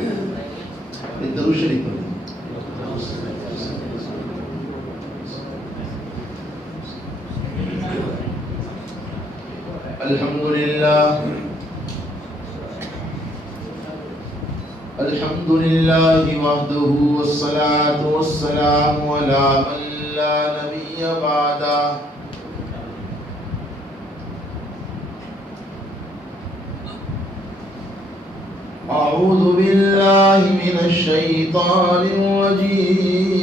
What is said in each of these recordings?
درود شریف پڑھیں۔ الحمد لله وحده والصلاة والسلام على من لا نبي بعده أعوذ بالله من الشيطان الرجيم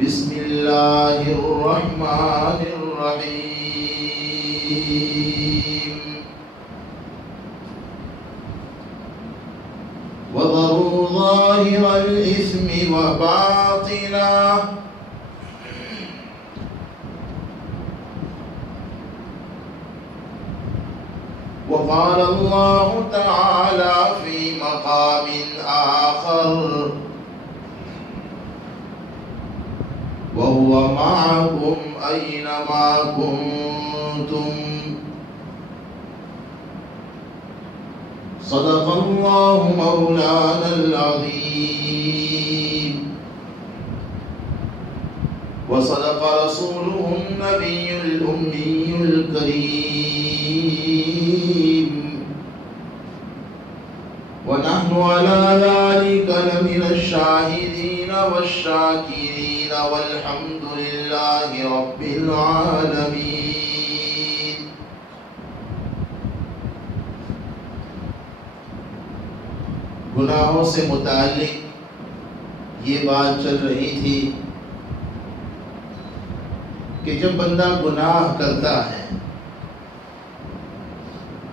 بسم الله الرحمن الرحيم وذروا ظاهر الإثم وباطنه وقال الله تعالى في مقام آخر وهو معكم أينما كنتم صدق الله مولانا العظيم وصدق رسوله النبي الأمي الكريم ونحن على ذلك لمن الشاهدين والشاكرين والحمد لله رب العالمين. گناہوں سے متعلق یہ بات چل رہی تھی کہ جب بندہ گناہ کرتا ہے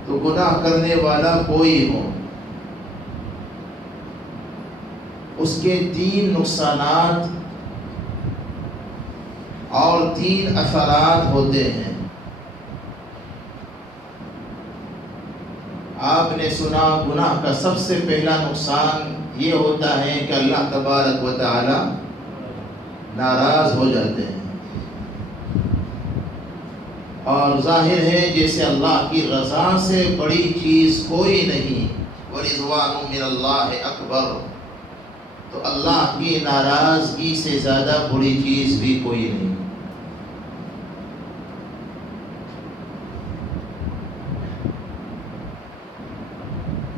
تو گناہ کرنے والا کوئی ہو، اس کے 3 نقصانات اور 3 اثرات ہوتے ہیں۔ آپ نے سنا گناہ کا سب سے پہلا نقصان یہ ہوتا ہے کہ اللہ تبارک و تعالی ناراض ہو جاتے ہیں، اور ظاہر ہے جیسے اللہ کی رضا سے بڑی چیز کوئی نہیں، وَرِضْوَانٌ مِّنَ اللَّهِ أَكْبَرُ، تو اللہ کی ناراضگی سے زیادہ بڑی چیز بھی کوئی نہیں۔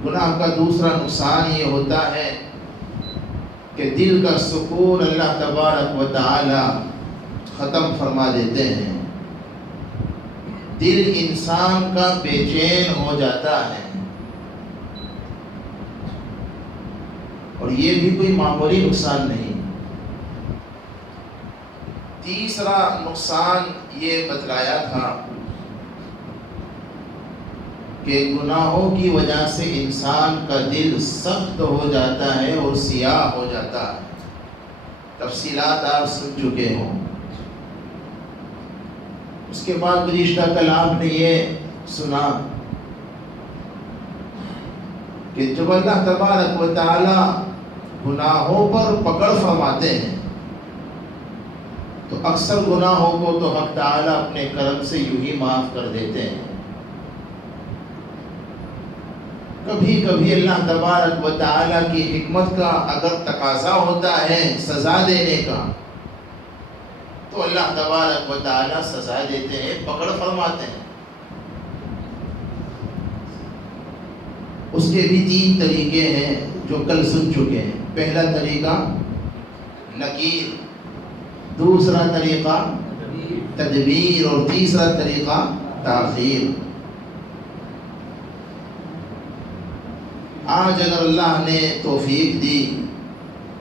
گناہ کا دوسرا نقصان یہ ہوتا ہے کہ دل کا سکون اللہ تبارک و تعالی ختم فرما دیتے ہیں، دل انسان کا بے چین ہو جاتا ہے، اور یہ بھی کوئی معمولی نقصان نہیں۔ تیسرا نقصان یہ بتلایا تھا کہ گناہوں کی وجہ سے انسان کا دل سخت ہو جاتا ہے اور سیاہ ہو جاتا ہے، تفصیلات آپ سن چکے ہوں۔ اس کے بعد گزشتہ کل آپ نے یہ سنا کہ جب اللہ تبارک و تعالی گناہوں پر پکڑ فرماتے ہیں تو اکثر گناہوں کو تو حق تعالی اپنے کرم سے یوں ہی معاف کر دیتے ہیں، کبھی کبھی اللہ تبارک و تعالی کی حکمت کا اگر تقاضا ہوتا ہے سزا دینے کا تو اللہ تبارک و تعالی سزا دیتے ہیں، پکڑ فرماتے ہیں۔ اس کے بھی 3 طریقے ہیں جو کل سن چکے ہیں۔ پہلا طریقہ نکیر، دوسرا طریقہ تدبیر، اور تیسرا طریقہ تاخیر۔ آج اگر اللہ نے توفیق دی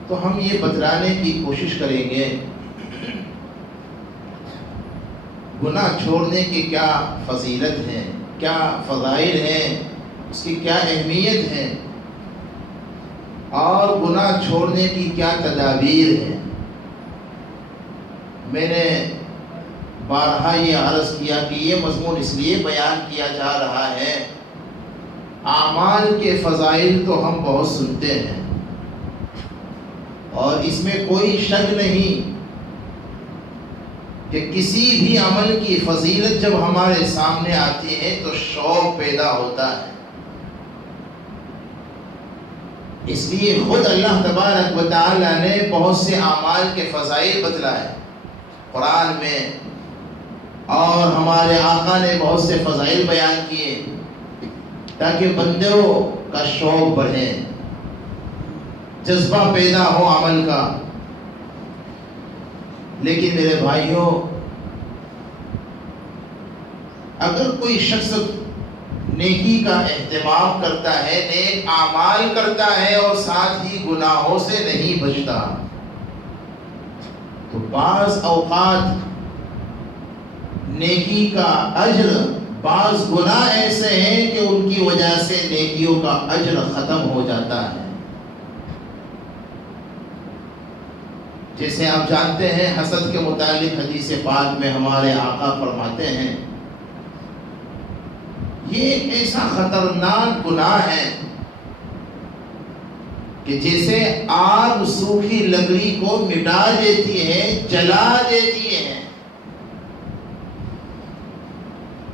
تو ہم یہ بتلانے کی کوشش کریں گے گناہ چھوڑنے کی کیا فضیلت ہے، کیا فضائل ہیں، اس کی کیا اہمیت ہے، اور گناہ چھوڑنے کی کیا تدابیر ہے۔ میں نے بارہا یہ عرض کیا کہ یہ مضمون اس لیے بیان کیا جا رہا ہے، اعمال کے فضائل تو ہم بہت سنتے ہیں، اور اس میں کوئی شک نہیں کہ کسی بھی عمل کی فضیلت جب ہمارے سامنے آتی ہے تو شوق پیدا ہوتا ہے، اس لیے خود اللہ تبارک و تعالی نے بہت سے اعمال کے فضائل بتلائے قرآن میں، اور ہمارے آقا نے بہت سے فضائل بیان کیے تاکہ بندوں کا شوق بڑھے، جذبہ پیدا ہو عمل کا۔ لیکن میرے بھائیوں، اگر کوئی شخص نیکی کا اہتمام کرتا ہے، نیک اعمال کرتا ہے اور ساتھ ہی گناہوں سے نہیں بچتا، تو بعض اوقات نیکی کا اجر، بعض گناہ ایسے ہیں کہ ان کی وجہ سے نیکیوں کا اجر ختم ہو جاتا ہے۔ جیسے آپ جانتے ہیں حسد کے متعلق حدیث پاک میں ہمارے آقا فرماتے ہیں یہ ایک ایسا خطرناک گناہ ہے کہ جیسے آگ سوکھی لکڑی کو مٹا دیتی ہے، جلا دیتی ہے۔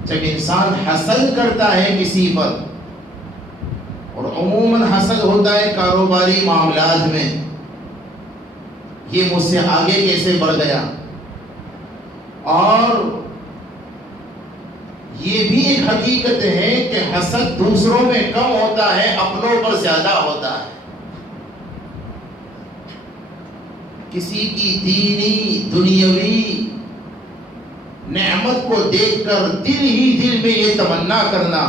جب انسان حسد کرتا ہے کسی پر، اور عموماً حسد ہوتا ہے کاروباری معاملات میں، یہ مجھ سے آگے کیسے بڑھ گیا، اور یہ بھی ایک حقیقت ہے کہ حسد دوسروں میں کم ہوتا ہے، اپنوں پر زیادہ ہوتا ہے۔ کسی کی دینی دنیاوی نعمت کو دیکھ کر دل ہی دل میں یہ تمنا کرنا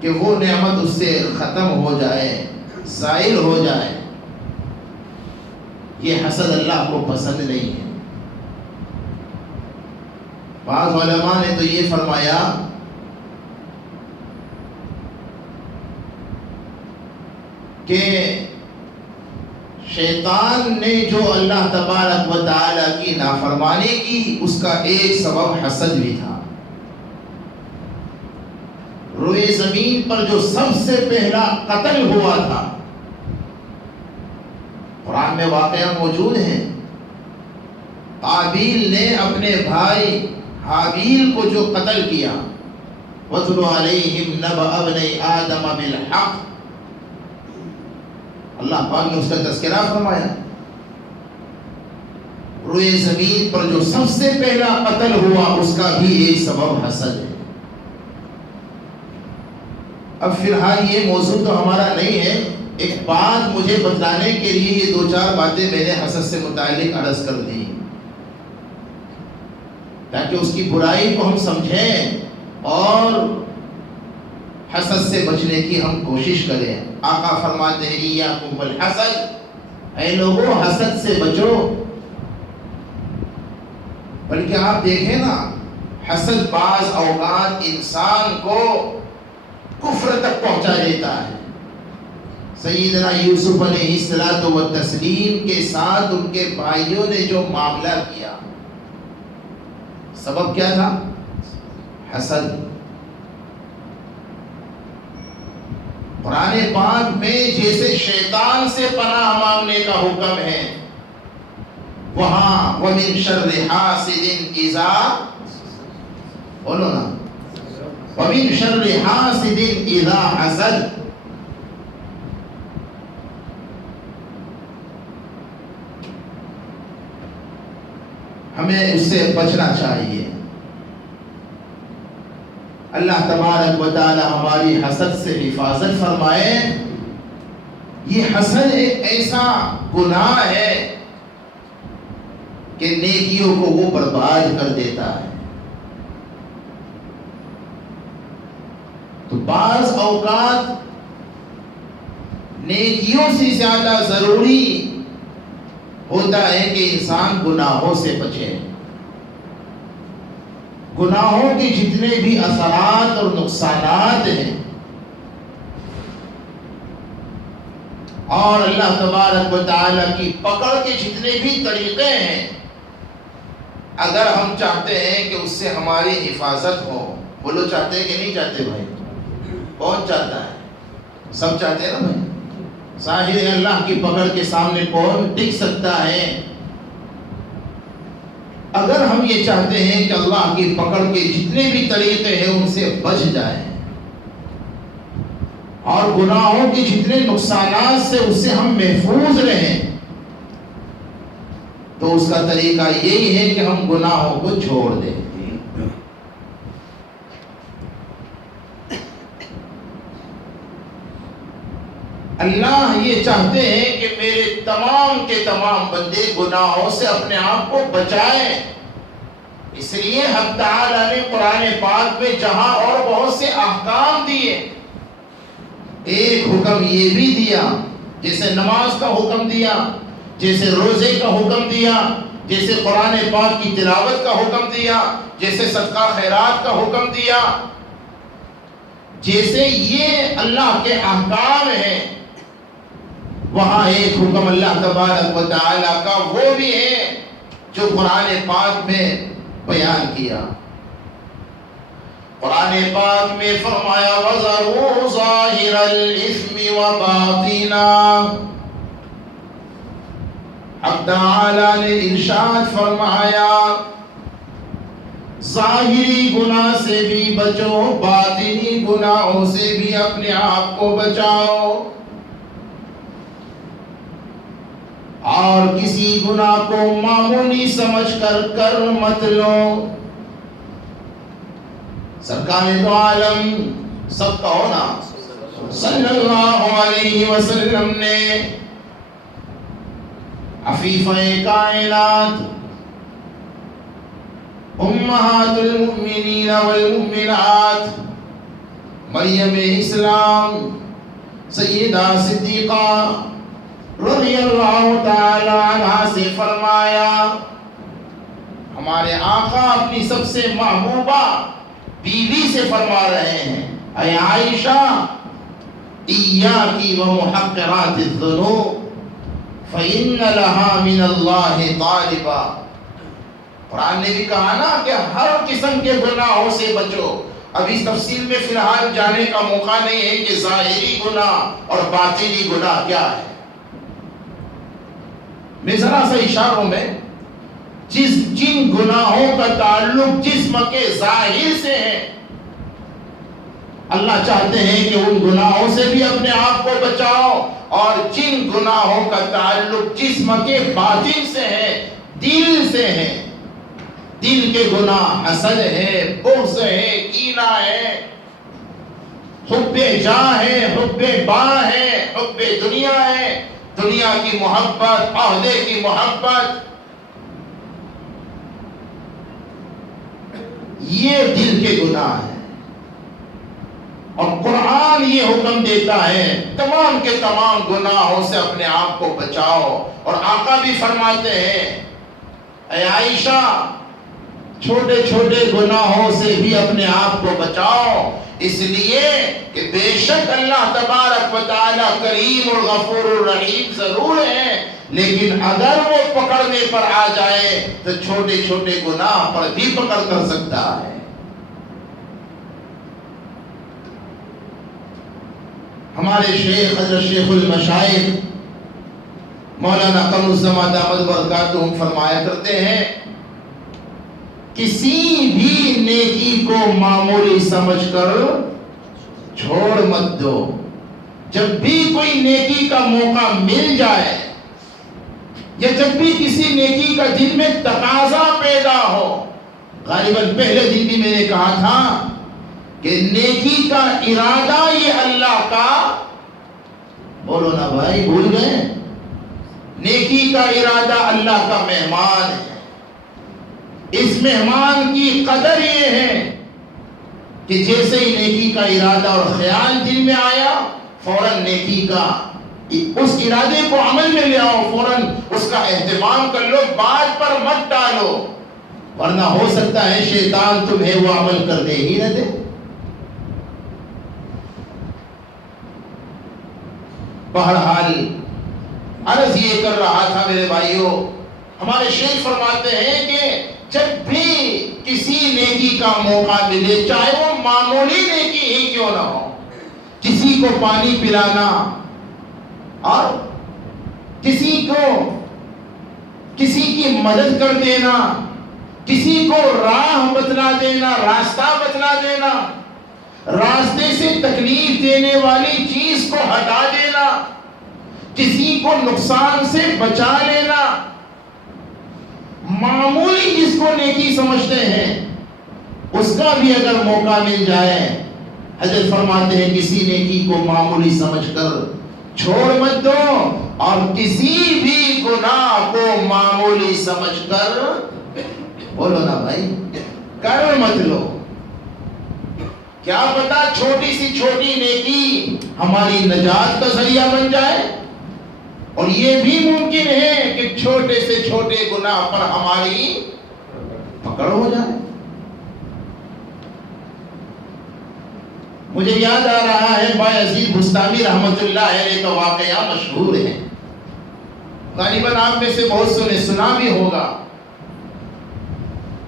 کہ وہ نعمت اس سے ختم ہو جائے، زائل ہو جائے، یہ حسد اللہ کو پسند نہیں ہے۔ بعض علماء نے تو یہ فرمایا کہ شیطان نے جو اللہ تبارک و تعالی کی نافرمانی کی، اس کا ایک سبب حسد بھی تھا۔ روئے زمین پر جو سب سے پہلا قتل ہوا تھا، قرآن میں واقعہ موجود ہے، قابیل نے اپنے بھائی حابیل کو جو قتل کیا، وَاتْلُ عَلَيْهِمْ نَبَأَ ابْنَيْ آدَمَ بِالْحَقِّ، اللہ پاک نے اس کا تذکرہ فرمایا۔ روئے زمین پر جو سب سے پہلا قتل ہوا، اس کا بھی ایک سبب حسد ہے۔ اب فی الحال یہ موضوع تو ہمارا نہیں ہے، ایک بات مجھے بتلانے کے لیے یہ دو چار باتیں میں نے حسد سے متعلق عرض کر دی، تاکہ اس کی برائی کو ہم سمجھیں اور حسد سے بچنے کی ہم کوشش کریں۔ آقا فرماتے ہیں ایاکم والحسد، اے لوگوں حسد سے بچو۔ بلکہ آپ دیکھیں نا، حسد بعض اوقات انسان کو کفر تک پہنچا دیتا ہے۔ سیدنا یوسف علیہ الصلوۃ والتسلیم کے ساتھ ان کے بھائیوں نے جو معاملہ کیا، سبب کیا تھا؟ حسد۔ قرآن پاک میں جیسے شیطان سے پناہ مانگنے کا حکم ہے، وہاں وَمِن شَرِّ حَاسِدٍ إِذَا، بولو نا، وَمِن شَرِّ حَاسِدٍ إِذَا حَسَدَ، ہمیں اس سے بچنا چاہیے۔ اللہ تبارک و تعالی ہماری حسد سے حفاظت فرمائے۔ یہ حسد ایک ایسا گناہ ہے کہ نیکیوں کو وہ برباد کر دیتا ہے۔ تو بعض اوقات نیکیوں سے زیادہ ضروری ہوتا ہے کہ انسان گناہوں سے بچے۔ گناہوں کے جتنے بھی اثرات اور نقصانات ہیں، اور اللہ تبارک و تعالی کی پکڑ کے جتنے بھی طریقے ہیں، اگر ہم چاہتے ہیں کہ اس سے ہماری حفاظت ہو، بولو چاہتے ہیں کہ نہیں چاہتے بھائی؟ کون چاہتا ہے؟ سب چاہتے ہیں نا بھائی۔ ظاہر اللہ کی پکڑ کے سامنے کون ٹک سکتا ہے؟ اگر ہم یہ چاہتے ہیں کہ اللہ کی پکڑ کے جتنے بھی طریقے ہیں ان سے بچ جائیں، اور گناہوں کے جتنے نقصانات سے اس سے ہم محفوظ رہیں، تو اس کا طریقہ یہی ہے کہ ہم گناہوں کو چھوڑ دیں۔ اللہ یہ چاہتے ہیں کہ میرے تمام کے تمام بندے گناہوں سے اپنے آپ کو بچائیں، اس لیے حق تعالیٰ نے قرآن پاک میں جہاں اور بہت سے احکام دیے، ایک حکم یہ بھی دیا، جیسے نماز کا حکم دیا، جیسے روزے کا حکم دیا، جیسے قرآن پاک کی تلاوت کا حکم دیا، جیسے صدقہ خیرات کا حکم دیا، جیسے یہ اللہ کے احکام ہیں، وہاں ایک حکم اللہ تبارک و تعالیٰ کا وہ بھی ہے جو قرآن پاک میں بیان کیا۔ قرآن پاک میں فرمایا وَذَرُوا ظَاهِرَ الْإِثْمِ وَبَاطِنَهُ، حق تعالیٰ نے ارشاد فرمایا ظاہری گناہ سے بھی بچو، باطنی گناہوں سے بھی اپنے آپ کو بچاؤ، اور کسی گناہ کو معمولی سمجھ کر مت لو۔ سرکار دو عالم سب کا ہونا صلی اللہ علیہ وسلم نے عفیفہ کائنات امہات المؤمنین والمؤمنات مریم اسلام سیدہ صدیقہ رضی اللہ تعالی عنہا سے فرمایا، ہمارے آقا اپنی سب سے محبوبہ بیوی سے فرما رہے ہیں، اے عائشہ ایاکی ومحقرات الذنوب فإن لها من اللہ طالبا۔ قرآن نے بھی کہا نا کہ ہر قسم کے گناہوں سے بچو۔ اب اس تفصیل میں فی الحال جانے کا موقع نہیں ہے کہ ظاہری گناہ اور باطنی گناہ کیا ہے، میں ذرا سا اشاروں میں جن گناہوں کا تعلق جسم کے ظاہر سے ہے، اللہ چاہتے ہیں کہ ان گناہوں سے بھی اپنے آپ کو بچاؤ، اور جن گناہوں کا تعلق جسم کے باطن سے ہے، دل سے ہے، دل کے گناہ حسد ہے، بغض ہے، کینہ ہے، حب جاہ ہے، حب باہ ہے، حب دنیا ہے، دنیا کی محبت، عہدے کی محبت، یہ دل کے گناہ ہیں۔ اور قرآن یہ حکم دیتا ہے تمام کے تمام گناہوں سے اپنے آپ کو بچاؤ، اور آقا بھی فرماتے ہیں اے عائشہ چھوٹے چھوٹے گناہوں سے بھی اپنے آپ کو بچاؤ، اس لیے کہ بے شک اللہ تبارک و تعالی کریم اور غفور الرحیم ضرور ہے، لیکن اگر وہ پکڑنے پر آ جائے تو چھوٹے چھوٹے گناہ پر بھی پکڑ کر سکتا ہے۔ ہمارے شیخ حضرت شیخ المشائخ مولانا قمر الزمان دامت برکاتہم فرمایا کرتے ہیں کسی بھی نیکی کو معمولی سمجھ کر چھوڑ مت دو، جب بھی کوئی نیکی کا موقع مل جائے یا جب بھی کسی نیکی کا دل میں تقاضا پیدا ہو، غالباً پہلے دن بھی میں نے کہا تھا کہ نیکی کا ارادہ یہ اللہ کا، بولو نا بھائی بھول گئے، نیکی کا ارادہ اللہ کا مہمان ہے، اس مہمان کی قدر یہ ہے کہ جیسے ہی نیکی کا ارادہ اور خیال دل میں آیا فوراً نیکی کا اس ارادے کو عمل میں لے آؤ، فوراً اس کا اہتمام کر لو، بات پر مت ڈالو، ورنہ ہو سکتا ہے شیطان تمہیں وہ عمل کرنے ہی نہ دے۔ بہرحال عرض یہ کر رہا تھا میرے بھائیوں، ہمارے شیخ فرماتے ہیں کہ جب بھی کسی نیکی کا موقع ملے، چاہے وہ معمولی نیکی ہی کیوں نہ ہو، کسی کو پانی پلانا اور کسی کی مدد کر دینا، کسی کو راہ بتلا دینا، راستہ بتلا دینا، راستے سے تکلیف دینے والی چیز کو ہٹا دینا، کسی کو نقصان سے بچا لینا، معمولی جس کو نیکی سمجھتے ہیں اس کا بھی اگر موقع مل جائے، حضرت فرماتے ہیں کسی نیکی کو معمولی سمجھ کر چھوڑ مت دو، اور کسی بھی گناہ کو معمولی سمجھ کر، بولو نا بھائی، کر مت لو۔ کیا پتا چھوٹی سی چھوٹی نیکی ہماری نجات کا ذریعہ بن جائے، اور یہ بھی ممکن ہے کہ چھوٹے سے چھوٹے گناہ پر ہماری پکڑ ہو جائے۔ مجھے یاد آ رہا ہے بایزید بستامی رحمت اللہ علیہ کا واقعہ مشہور ہے، غالباً آپ میں سے بہت نے سنا بھی ہوگا۔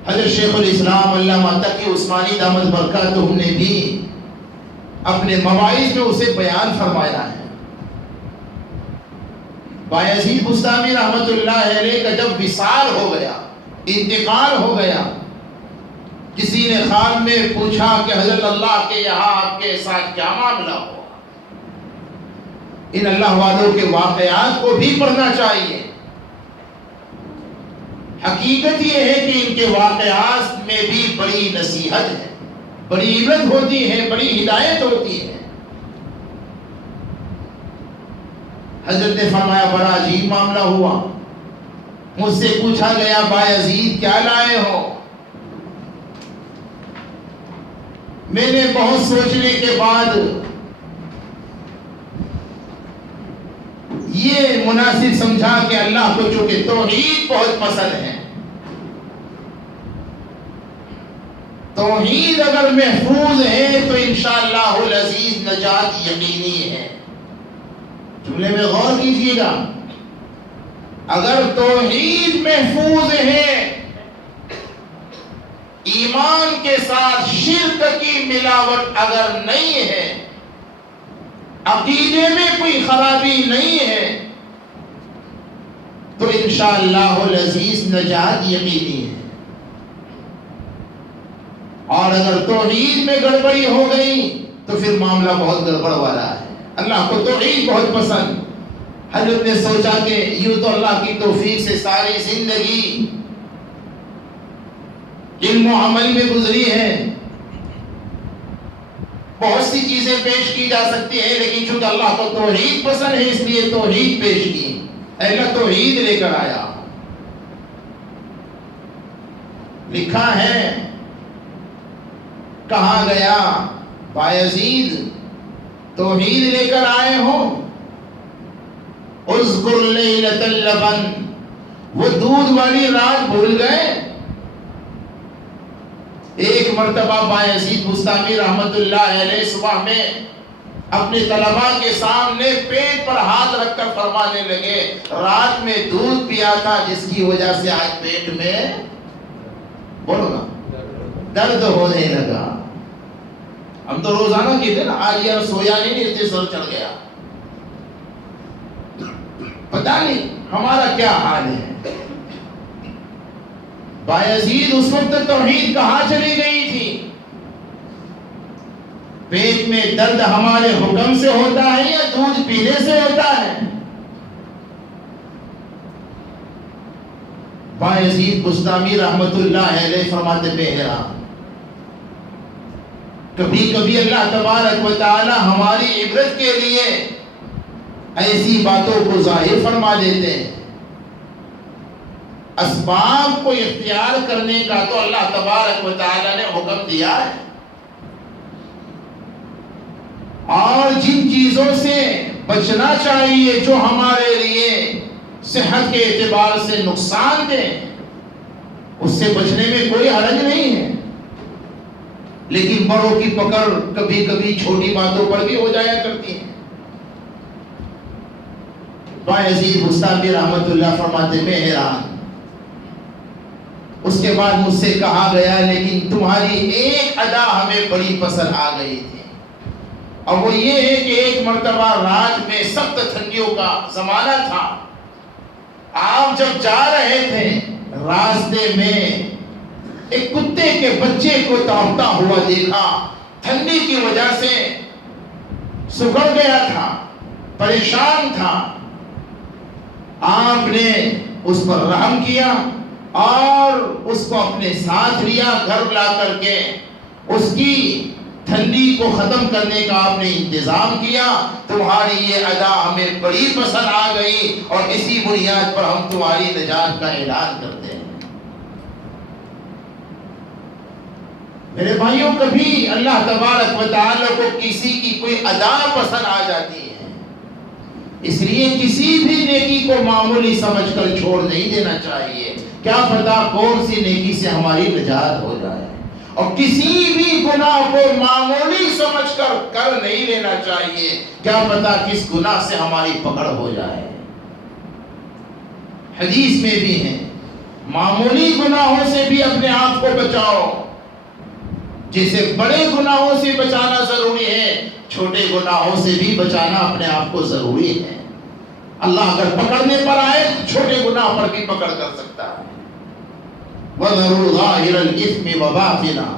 حضرت شیخ الاسلام علامہ تقی عثمانی دامت برکاتہم نے بھی اپنے مواعظ میں اسے بیان فرمایا ہے۔ بایزید بستامی رحمت اللہ علیہ کا جب وصال ہو گیا، انتقال ہو گیا، کسی نے خواب میں پوچھا کہ حضرت اللہ کے یہاں آپ کے ساتھ کیا معاملہ ہوا؟ ان اللہ والوں کے واقعات کو بھی پڑھنا چاہیے۔ حقیقت یہ ہے کہ ان کے واقعات میں بھی بڑی نصیحت ہے، بڑی عبرت ہوتی ہے، بڑی ہدایت ہوتی ہے۔ حضرت نے فرمایا بڑا عجیب معاملہ ہوا، مجھ سے پوچھا گیا بایزید کیا لائے ہو؟ میں نے بہت سوچنے کے بعد یہ مناسب سمجھا کہ اللہ کو چونکہ توحید بہت پسند ہے، توحید اگر محفوظ ہے تو انشاءاللہ العزیز نجات یقینی ہے۔ جملے میں غور کیجیے گا، اگر توحید محفوظ ہے، ایمان کے ساتھ شرک کی ملاوٹ اگر نہیں ہے، عقیدے میں کوئی خرابی نہیں ہے، تو انشاءاللہ العزیز نجات یقینی ہے۔ اور اگر توحید میں گڑبڑی ہو گئی تو پھر معاملہ بہت گڑبڑ والا ہے۔ اللہ کو توحید بہت پسند۔ حضرت نے سوچا کہ یوں تو اللہ کی توفیق سے ساری زندگی علم و عمل میں گزری ہے، بہت سی چیزیں پیش کی جا سکتی ہیں، لیکن چونکہ اللہ کو توحید پسند ہے اس لیے توحید پیش کی۔ اللہ توحید لے کر آیا۔ لکھا ہے، کہا گیا بایزید توحید لے کر آئے ہو، اذکر لیلۃ اللبن، وہ دودھ والی رات بھول گئے؟ ایک مرتبہ بایزید بستامی رحمت اللہ علیہ صبح میں اپنے طلباء کے سامنے پیٹ پر ہاتھ رکھ کر فرمانے لگے، رات میں دودھ پیا تھا جس کی وجہ سے آج پیٹ میں، بولو نا، درد ہونے لگا۔ ہم تو روزانہ کہتے ہیں نا آج یار سویا نہیں، اس سے سر چڑھ گیا۔ پتہ نہیں ہمارا کیا حال ہے۔ بایزید اس وقت توحید کہاں چلی گئی تھی؟ پیٹ میں درد ہمارے حکم سے ہوتا ہے یا دودھ پینے سے ہوتا ہے؟ بایزید بستامی رحمت اللہ علیہ فرماتے بہرام، کبھی کبھی اللہ تبارک و تعالی ہماری عبرت کے لیے ایسی باتوں کو ظاہر فرما دیتے ہیں۔ اسباب کو اختیار کرنے کا تو اللہ تبارک و تعالی نے حکم دیا ہے، اور جن چیزوں سے بچنا چاہیے جو ہمارے لیے صحت کے اعتبار سے نقصان دیں، اس سے بچنے میں کوئی حرج نہیں ہے، لیکن بڑوں کی پکڑ کبھی کبھی چھوٹی باتوں پر بھی ہو جایا کرتی ہے۔ بایزید بستامی رحمت اللہ فرماتے میں حیران۔ اس کے بعد مجھ سے کہا گیا لیکن تمہاری ایک ادا ہمیں بڑی پسند آ گئی تھی، اور وہ یہ ہے کہ ایک مرتبہ رات میں سخت ٹھنڈیوں کا زمانہ تھا، آپ جب جا رہے تھے راستے میں ایک کتے کے بچے کو تڑپتا ہوا دیکھا، ٹھنڈی کی وجہ سے سکڑ گیا تھا، پریشان تھا، آپ نے اس پر رحم کیا اور اس کو اپنے ساتھ لیا، گھر لا کر کے اس کی ٹھنڈی کو ختم کرنے کا آپ نے انتظام کیا۔ تمہاری یہ ادا ہمیں بڑی پسند آ گئی اور اسی بنیاد پر ہم تمہاری نجات کا اعلان کرتے ہیں۔ میرے بھائیوں، کبھی اللہ تبارک و تعالیٰ کو کسی کی کوئی ادا پسند آ جاتی ہے، اس لیے کسی بھی نیکی کو معمولی سمجھ کر چھوڑ نہیں دینا چاہیے، کیا پتا کون سی نیکی سے ہماری نجات ہو جائے، اور کسی بھی گناہ کو معمولی سمجھ کر نہیں لینا چاہیے، کیا پتا کس گناہ سے ہماری پکڑ ہو جائے۔ حدیث میں بھی ہے، معمولی گناہوں سے بھی اپنے آپ کو بچاؤ، جسے بڑے گناہوں سے بچانا ضروری ہے، چھوٹے گناہوں سے بھی بچانا اپنے آپ کو ضروری ہے۔ اللہ اگر پکڑنے پر آئے تو چھوٹے گناہ پر بھی پکڑ کر سکتا ہے۔ وَذَرُوا ظَاهِرَ الْإِثْمِ وَبَاطِنَهُ،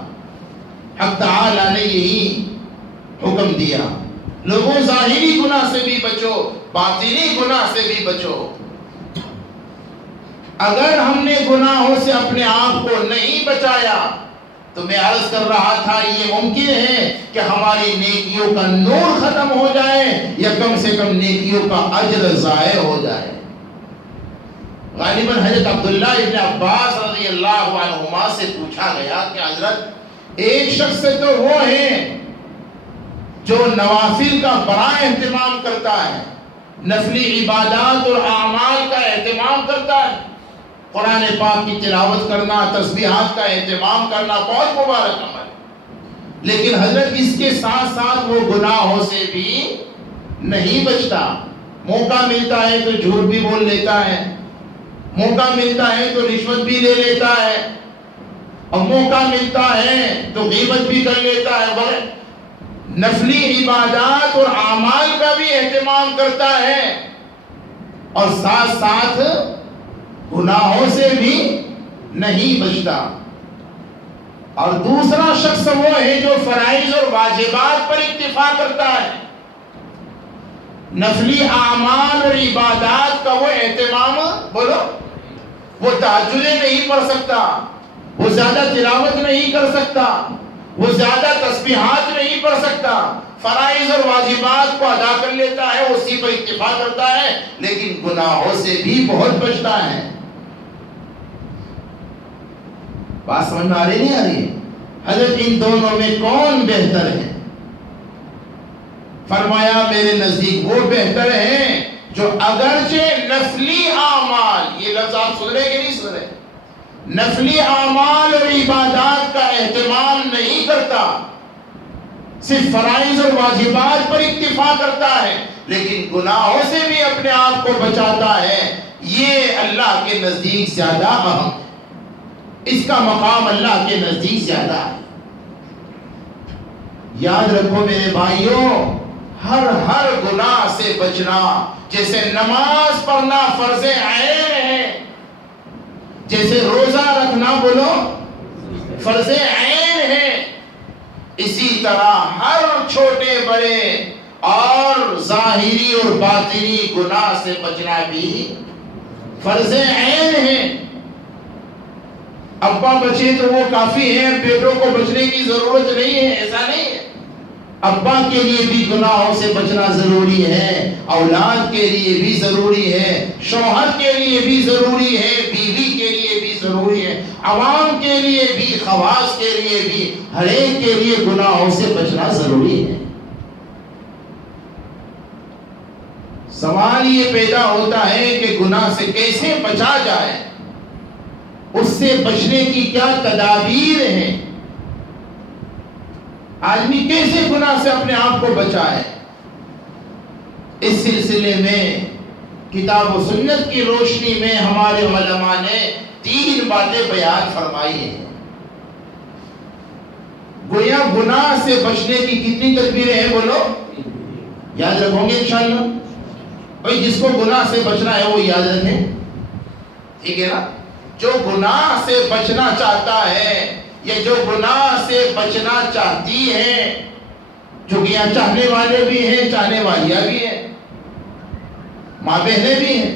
حق تعالیٰ نے یہی حکم دیا، لوگوں ظاہری گناہ سے بھی بچو، باطنی گناہ سے بھی بچو۔ اگر ہم نے گناہوں سے اپنے آپ کو نہیں بچایا تو میں عرض کر رہا تھا، یہ ممکن ہے کہ ہماری نیکیوں کا نور ختم ہو جائے یا کم سے کم نیکیوں کا اجر ضائع ہو جائے۔ غالباً حضرت عبداللہ ابن عباس رضی اللہ عنہما سے پوچھا گیا کہ حضرت، ایک شخص تو وہ ہے جو نوافل کا بڑا اہتمام کرتا ہے، نفلی عبادات اور اعمال کا اہتمام کرتا ہے، قرآن پاک کی تلاوت کرنا، تسبیحات کا اہتمام کرنا بہت مبارک عمل ہے، لیکن حضرت اس کے ساتھ ساتھ وہ گناہوں سے بھی نہیں بچتا۔ موقع ملتا ہے تو جھوٹ بھی بول لیتا ہے، موقع ملتا ہے تو رشوت بھی لے لیتا ہے، اور موقع ملتا ہے تو غیبت بھی کر لیتا ہے، نفلی عبادات اور اعمال کا بھی اہتمام کرتا ہے اور ساتھ ساتھ گناہوں سے بھی نہیں بچتا۔ اور دوسرا شخص وہ ہے جو فرائض اور واجبات پر اکتفا کرتا ہے، نفلی اعمال اور عبادات کا وہ اہتمام، بولو، وہ تہجدیں نہیں پڑھ سکتا، وہ زیادہ تلاوت نہیں کر سکتا، وہ زیادہ تسبیحات نہیں پڑھ سکتا، فرائض اور واجبات کو ادا کر لیتا ہے، اسی پر اکتفا کرتا ہے، لیکن گناہوں سے بھی بہت بچتا ہے۔ بات سمجھ میں آ رہی نہیں آ رہی؟ حضرت ان دونوں میں کون بہتر ہے؟ فرمایا میرے نزدیک وہ بہتر ہیں جو اگرچہ نفلی اعمال، یہ لفظ آپ سن رہے کہ نہیں سن رہے، نفلی اعمال اور عبادات کا اہتمام نہیں کرتا، صرف فرائض اور واجبات پر اکتفا کرتا ہے، لیکن گناہوں سے بھی اپنے آپ کو بچاتا ہے، یہ اللہ کے نزدیک زیادہ اہم ہے، اس کا مقام اللہ کے نزدیک زیادہ ہے۔ یاد رکھو میرے بھائیوں، ہر گناہ سے بچنا، جیسے نماز پڑھنا فرض عین ہے، جیسے روزہ رکھنا، بولو، فرض عین ہے، اسی طرح ہر چھوٹے بڑے اور ظاہری اور باطنی گناہ سے بچنا بھی فرض عین ہے۔ ابا بچے تو وہ کافی ہیں، بیٹوں کو بچنے کی ضرورت نہیں ہے، ایسا نہیں ہے۔ ابا کے لیے بھی گناہوں سے بچنا ضروری ہے، اولاد کے لیے بھی ضروری ہے، شوہر کے لیے بھی ضروری ہے، بیوی کے لیے بھی ضروری ہے، عوام کے لیے بھی، خواص کے لیے بھی، ہر ایک کے لیے گناہوں سے بچنا ضروری ہے۔ سوال یہ پیدا ہوتا ہے کہ گناہ سے کیسے بچا جائے، اس سے بچنے کی کیا تدابیر ہیں، آدمی کیسے گناہ سے اپنے آپ کو بچائے۔ اس سلسلے میں کتاب و سنت کی روشنی میں ہمارے علماء نے 3 باتیں بیان فرمائی ہیں۔ گویا گناہ سے بچنے کی کتنی تدبیریں ہیں، بولو، یاد رکھو گے انشاءاللہ؟ بھئی جس کو گناہ سے بچنا ہے وہ یاد رکھیں، ٹھیک ہے نا؟ جو گناہ سے بچنا چاہتا ہے یہ جو گناہ سے بچنا چاہتی ہیں، چونکہ یہاں چاہنے والے بھی ہیں، چاہنے والیاں بھی ہیں، ماں بہنیں بھی ہیں،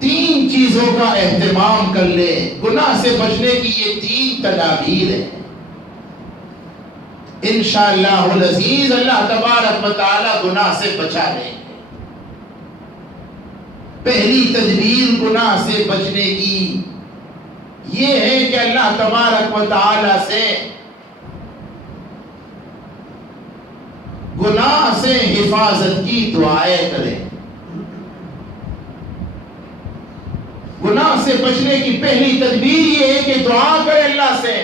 3 چیزوں کا اہتمام کر لے۔ گناہ سے بچنے کی یہ 3 تدابیر ہیں۔ انشاءاللہ العزیز اللہ تبارک و تعالی گناہ سے بچا لیں گے۔ پہلی تدبیر گناہ سے بچنے کی یہ ہے کہ اللہ تبارک و تعالی سے گناہ سے حفاظت کی دعائیں کریں۔ گناہ سے بچنے کی پہلی تدبیر یہ ہے کہ دعا کرے اللہ سے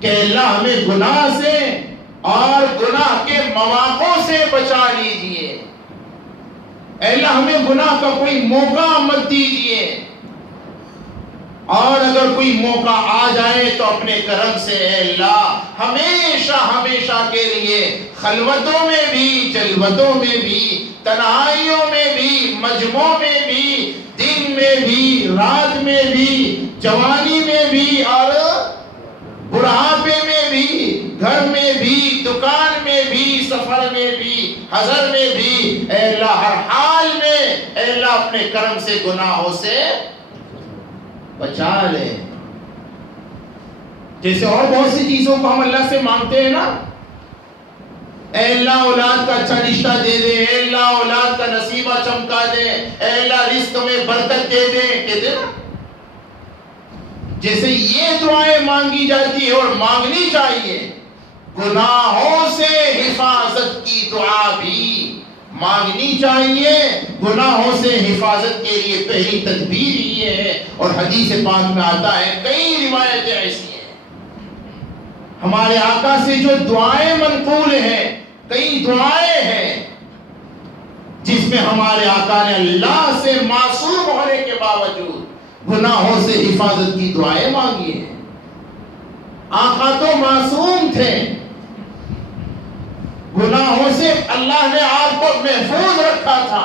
کہ اللہ ہمیں گناہ سے اور گناہ کے مواقع سے بچا لیجئے۔ اے اللہ ہمیں گناہ کا کوئی موقع مت دیجئے، اور اگر کوئی موقع آ جائے تو اپنے کرم سے اے اللہ ہمیشہ ہمیشہ کے لیے خلوتوں میں بھی، جلوتوں میں بھی، تنہائیوں میں بھی، مجمعوں میں بھی، دن میں بھی، رات میں بھی، جوانی میں بھی اور بڑھاپے میں بھی، گھر میں بھی، دکان میں بھی، سفر میں بھی، حضر میں بھی، اے اللہ ہر حال میں اے اللہ اپنے کرم سے گناہوں سے بچا لے۔ جیسے اور بہت سی چیزوں کو ہم اللہ سے مانگتے ہیں نا، اے اللہ اولاد کا اچھا رشتہ دے دے، اے اللہ اولاد کا نصیبہ چمکا دے، اے اللہ رزق میں برکت دے دے، کہتے ہیں نا، جیسے یہ دعائیں مانگی جاتی ہے اور مانگنی چاہیے، گناہوں سے حفاظت کی دعا بھی مانگنی چاہیے۔ گناہوں سے حفاظت کے لیے پہلی تدبیر یہ ہے، اور حدیث پاک میں آتا ہے، کئی روایتیں ایسی ہیں ہمارے آقا سے جو دعائیں منقول ہیں، کئی دعائیں ہیں جس میں ہمارے آقا نے اللہ سے معصوم ہونے کے باوجود گناہوں سے حفاظت کی دعائیں مانگی ہیں۔ آقا تو معصوم تھے، گناہوں سے اللہ نے آپ کو محفوظ رکھا تھا،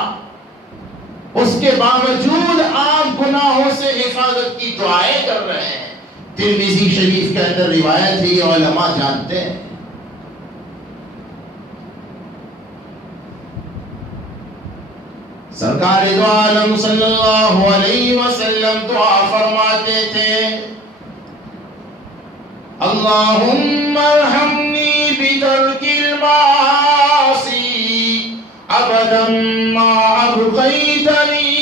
اس کے باوجود آپ گناہوں سے حفاظت کی دعائیں کر رہے ہیں۔ ترمذی شریف کے اندر روایت ہے، یہ علماء جانتے ہیں۔ سرکار دو عالم صلی اللہ علیہ وسلم دعا فرماتے تھے، اللہم ارحمنی بترک المعاصی ابدا ما ابقیتنی،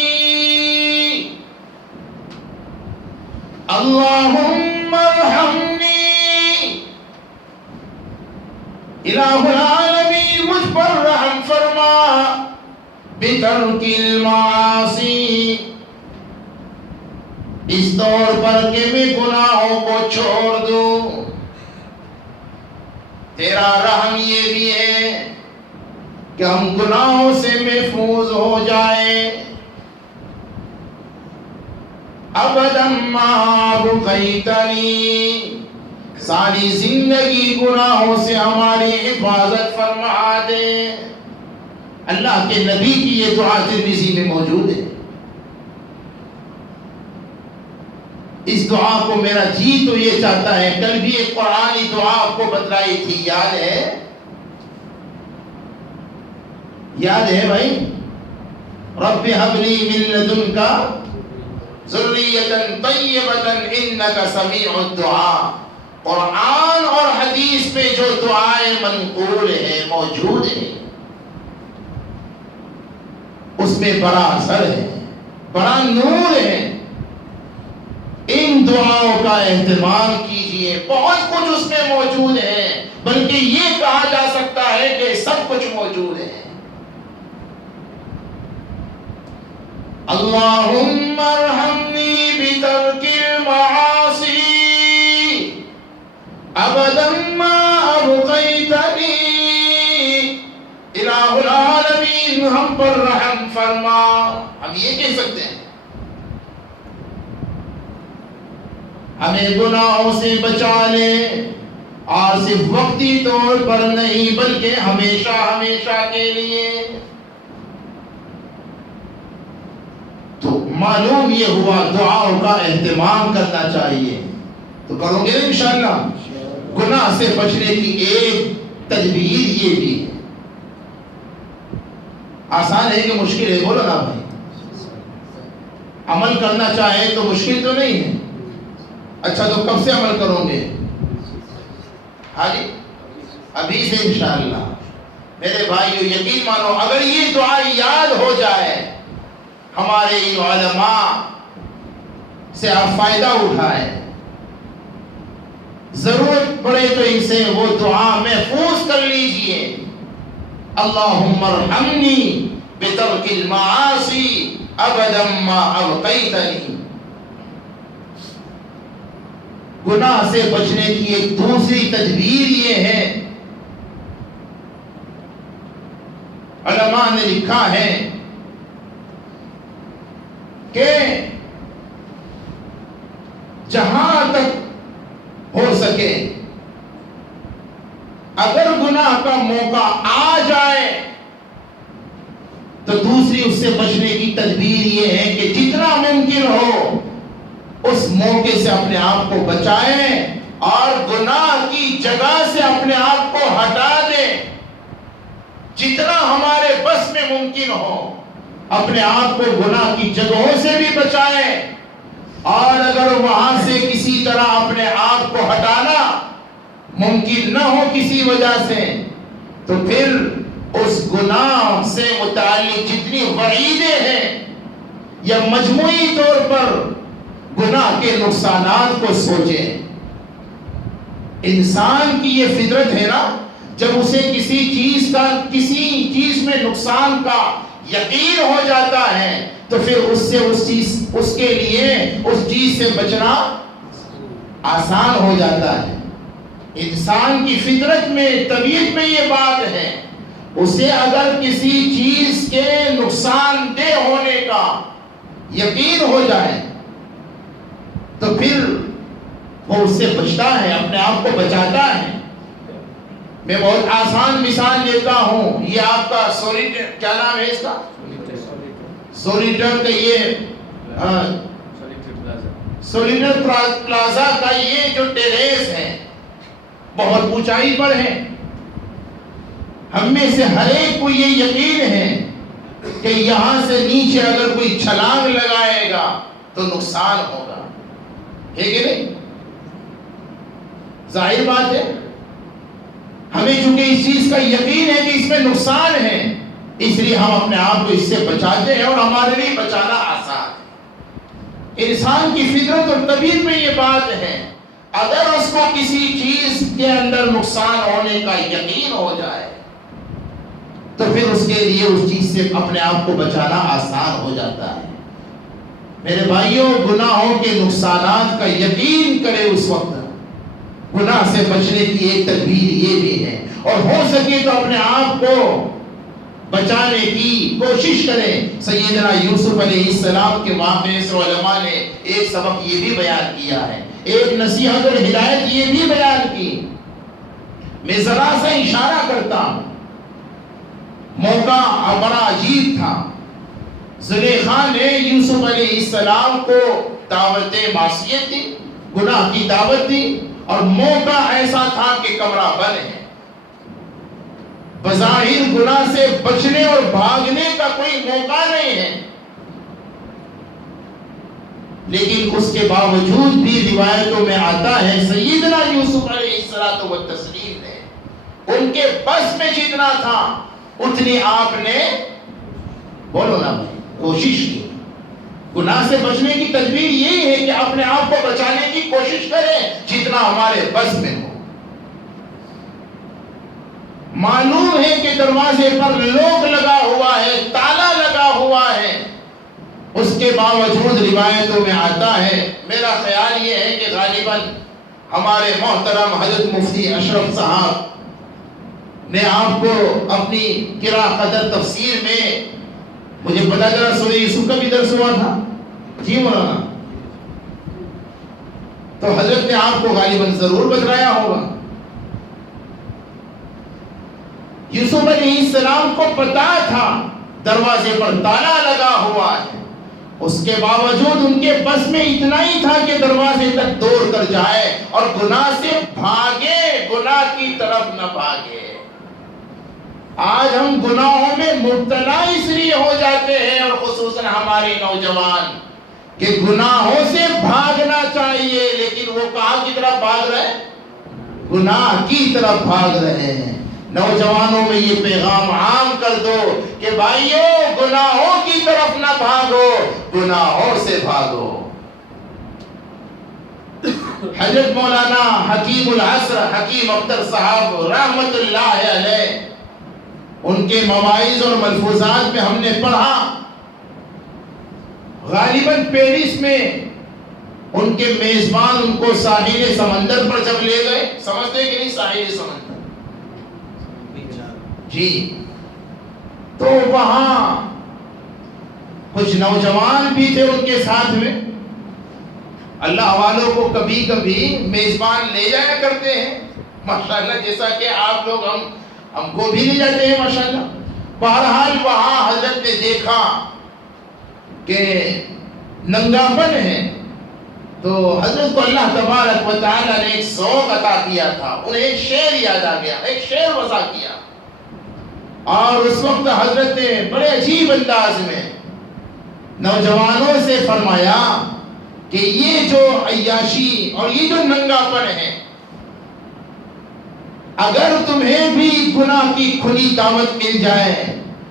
اللہم ارحمنی، الہ العالمین مجھ پر رحم فرما، بترک المعاصی، اس طور پر کہ میں گناہوں کو چھوڑ دوں۔ تیرا رحم یہ بھی ہے کہ ہم گناہوں سے محفوظ ہو جائیں، ابدا ما ابقیتنی، ساری زندگی گناہوں سے ہماری حفاظت فرما دے۔ اللہ کے نبی کی یہ دعا ترمذی میں موجود ہے۔ اس دعا کو میرا جی تو یہ چاہتا ہے، کل بھی ایک قرآنی دعا آپ کو بتلائی تھی، یاد ہے؟ یاد ہے بھائی؟ رب هب لی من لدنک ذریۃ طیبۃ انک سمیع الدعاء۔ قرآن اور حدیث میں جو دعائیں منقول ہیں، موجود ہیں، اس میں بڑا اثر ہے، بڑا نور ہے۔ ان دعاؤں کا اہتمام کیجئے، بہت کچھ اس میں موجود ہے، بلکہ یہ کہا جا سکتا ہے کہ سب کچھ موجود ہے۔ اللہم ارحمنی بترک المعاصی ابدا ما ابقیتنی، الہ العالمین ہم پر رحم فرما۔ ہم یہ کہہ سکتے ہیں، ہمیں گناہوں سے بچا لے، اور صرف وقتی طور پر نہیں بلکہ ہمیشہ ہمیشہ کے لیے۔ تو معلوم یہ ہوا دعاؤں کا اہتمام کرنا چاہیے۔ تو کرو گے نا انشاءاللہ. گناہ سے بچنے کی ایک تدبیر یہ بھی ہے. آسان ہے کہ مشکل ہے؟ بولو نا بھائی. عمل کرنا چاہیں تو مشکل تو نہیں ہے. اچھا تو کب سے عمل کرو گے؟ ہاں جی ابھی سے انشاءاللہ. میرے بھائیو یقین مانو اگر یہ دعا یاد ہو جائے ہمارے ان علماء سے آپ فائدہ اٹھائیں. ضرورت پڑے تو ان سے وہ دعا محفوظ کر لیجئے. اللہم ارحمنی بترک المعاصی ابدا ما ابقیتنی. گناہ سے بچنے کی ایک دوسری تدبیر یہ ہے، علماء نے لکھا ہے کہ جہاں تک ہو سکے اگر گناہ کا موقع آ جائے تو دوسری اس سے بچنے کی تدبیر یہ ہے کہ جتنا ممکن ہو اس موقع سے اپنے آپ کو بچائیں اور گناہ کی جگہ سے اپنے آپ کو ہٹا دیں. جتنا ہمارے بس میں ممکن ہو اپنے آپ کو گناہ کی جگہوں سے بھی بچائیں، اور اگر وہاں سے کسی طرح اپنے آپ کو ہٹانا ممکن نہ ہو کسی وجہ سے تو پھر اس گناہ سے متعلق جتنی وعیدیں ہیں یا مجموعی طور پر گناہ کے نقصانات کو سوچیں. انسان کی یہ فطرت ہے نا، جب اسے کسی چیز میں نقصان کا یقین ہو جاتا ہے تو پھر اس کے لیے اس چیز سے بچنا آسان ہو جاتا ہے. انسان کی فطرت میں، طبیعت میں یہ بات ہے. اسے اگر کسی چیز کے نقصان دہ ہونے کا یقین ہو جائے تو پھر وہ اس سے بچتا ہے، اپنے آپ کو بچاتا ہے. میں بہت آسان مثال دیتا ہوں. یہ آپ کا سولیٹر، کیا نام ہے اس کا؟ سولیٹر کا یہ سولیٹر پلازا کا یہ جو ٹیریس ہے بہت اونچائی پر ہے. ہم میں سے ہر ایک کو یہ یقین ہے کہ یہاں سے نیچے اگر کوئی چھلانگ لگائے گا تو نقصان ہوگا، ہے کہ نہیں؟ ظاہر بات ہے. ہمیں چونکہ اس چیز کا یقین ہے کہ اس میں نقصان ہے، اس لیے ہم اپنے آپ کو اس سے بچاتے ہیں اور ہمارے لیے بچانا آسان ہے. انسان کی فطرت اور طبیعت میں یہ بات ہے. اگر اس کو کسی چیز کے اندر نقصان ہونے کا یقین ہو جائے تو پھر اس کے لیے اس چیز سے اپنے آپ کو بچانا آسان ہو جاتا ہے. میرے بھائیوں گناہوں کے نقصانات کا یقین کرے اس وقت. گناہ سے بچنے کی ایک تدبیر یہ بھی ہے، اور ہو سکے تو اپنے آپ کو بچانے کی کوشش کریں. سیدنا یوسف علیہ السلام کے واقعے سے علماء نے ایک سبق یہ بھی بیان کیا ہے، ایک نصیحت اور ہدایت یہ بھی بیان کی. میں ذرا سا اشارہ کرتا ہوں. موقع بڑا عجیب تھا. زلیخا نے یوسف علیہ السلام کو دعوت معصیت دی، گناہ کی دعوت دی، اور موقع ایسا تھا کہ کمرہ بند ہے. بظاہر گناہ سے بچنے اور بھاگنے کا کوئی موقع نہیں ہے، لیکن اس کے باوجود بھی روایتوں میں آتا ہے سیدنا یوسف علیہ السلام نے ان کے بس میں جتنا تھا اتنی آپ نے، بولو نا بھائی، کوشش کی. گناہ سے بچنے کی تدبیر یہی ہے کہ اپنے آپ کو بچانے کی کوشش کریں جتنا ہمارے بس میں ہو. معلوم ہے کہ دروازے پر لوک لگا ہوا ہے، تالا لگا ہوا ہے، اس کے باوجود روایتوں میں آتا ہے. میرا خیال یہ ہے کہ غالباً ہمارے محترم حضرت مفتی اشرف صاحب نے آپ کو اپنی قرأ قدر تفسیر میں، مجھے پتا چلا سورہ یوسف کا بھی درس ہوا تھا. جی مولانا، تو حضرت نے آپ کو غالباً ضرور بتلایا ہوگا. یوسف علیہ السلام کو پتا تھا دروازے پر تالا لگا ہوا ہے، اس کے باوجود ان کے بس میں اتنا ہی تھا کہ دروازے تک دوڑ کر جائے اور گناہ سے بھاگے، گناہ کی طرف نہ بھاگے۔ آج ہم گناہوں میں مبتلا اس لیے ہو جاتے ہیں، اور خصوصاً ہمارے نوجوان، کہ گناہوں سے بھاگنا چاہیے، لیکن وہ کہاں کی طرف بھاگ رہے ہیں؟ گناہ کی طرف بھاگ رہے ہیں۔ نوجوانوں میں یہ پیغام عام کر دو کہ بھائیو، گناہوں کی طرف نہ بھاگو، گناہوں سے بھاگو۔ حضرت مولانا حکیم العصر حکیم اختر صاحب رحمت اللہ علیہ، ان کے مواعظ اور ملفوظات میں ہم نے پڑھا، غالباً پیرس میں ان کے میزبان ان کو ساحل سمندر پر جب لے گئے، سمجھتے کہ نہیں ساحل سمندر؟ جی، تو وہاں کچھ نوجوان بھی تھے ان کے ساتھ میں۔ اللہ والوں کو کبھی کبھی میزبان لے جایا کرتے ہیں ماشاءاللہ، جیسا کہ آپ لوگ ہم کو بھی لے جاتے ہیں ماشاءاللہ۔ بہرحال وہاں حضرت نے دیکھا کہ ننگا پن ہے، تو حضرت کو اللہ تبارک و تعالیٰ نے ایک ذوق عطا کیا تھا، انہیں ایک شعر یاد آ گیا، ایک شعر وضع کیا، اور اس وقت حضرت نے بڑے عجیب انداز میں نوجوانوں سے فرمایا کہ یہ جو عیاشی اور یہ جو ننگا پن ہے، اگر تمہیں بھی گناہ کی کھلی دعوت مل جائے،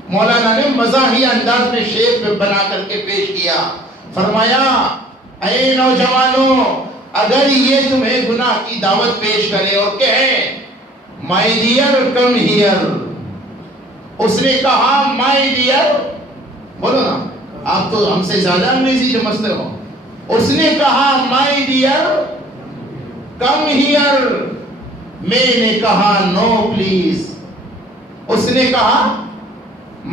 مولانا نے مزاحیہ انداز میں شعر پہ بنا کر کے پیش کیا، فرمایا اے نوجوانوں، اگر یہ تمہیں گناہ کی دعوت پیش کرے اور کہے مائی ڈیئر کم ہیئر، اس نے کہا مائی ڈیئر، بولو نا، آپ تو ہم سے زیادہ انگریزی سمجھتے ہو، اس نے کہا مائی ڈیئر کم ہیئر، میں نے کہا نو پلیز، اس نے کہا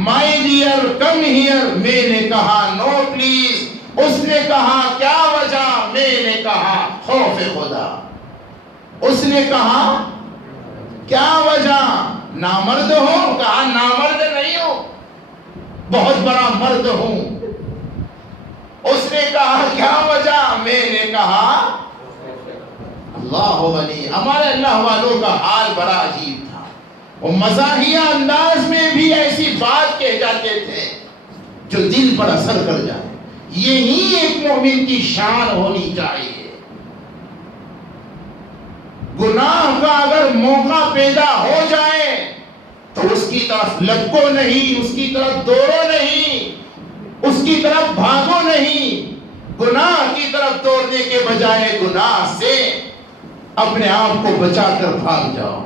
مائی ڈیئر کم ہیئر، میں نے کہا نو پلیز، اس نے کہا کیا وجہ، میں نے کہا خوف خدا، اس نے کہا کیا وجہ، نامرد ہو، کہا نامرد نہیں ہو، بہت بڑا مرد ہوں، اس نے کہا کیا وجہ، میں نے کہا اللہ ولی۔ ہمارے اللہ والوں کا حال بڑا عجیب تھا، وہ مزاحیہ انداز میں بھی ایسی بات کہہ جاتے تھے جو دل پر اثر کر جائے۔ یہی ایک مومن کی شان ہونی چاہیے۔ گناہ کا اگر موقع پیدا ہو جائے تو اس کی طرف لپکو نہیں، اس کی طرف دوڑو نہیں، اس کی طرف بھاگو نہیں، گناہ کی طرف دوڑنے کے بجائے گناہ سے اپنے آپ کو بچا کر بھاگ جاؤ۔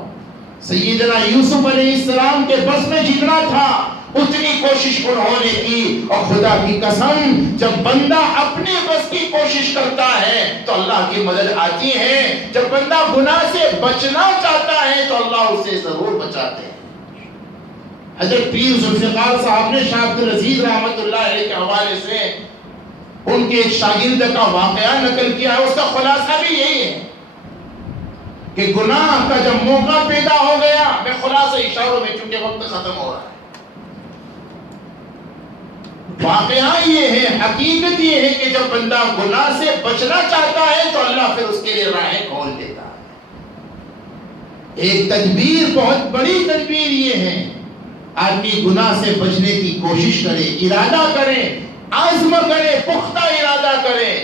سیدنا یوسف علیہ السلام کے بس میں جتنا تھا اتنی کوشش انہوں نے کی، اور خدا کی قسم جب بندہ اپنے بس کی کوشش کرتا ہے تو اللہ کی مدد آتی ہے، جب بندہ گناہ سے بچنا چاہتا ہے تو اللہ اسے ضرور بچاتے ہیں۔ حضرت پیر ذوالفقار صاحب نے شاہ عبد العزیز رحمت اللہ علیہ کے حوالے سے ان کے ایک شاگرد کا واقعہ نقل کیا ہے، اس کا خلاصہ بھی یہی ہے کہ گناہ کا جب موقع پیدا ہو گیا، میں خلاصہ اشاروں میں چونکہ وقت ختم ہو رہا ہے، واقعہ یہ ہے، حقیقت یہ ہے کہ جب بندہ گناہ سے بچنا چاہتا ہے تو اللہ پھر اس کے لیے راہیں کھول دیتا ہے۔ ایک تدبیر، بہت بڑی تدبیر یہ ہے، آدمی گناہ سے بچنے کی کوشش کرے، ارادہ کرے، عزم کرے، پختہ ارادہ کرے،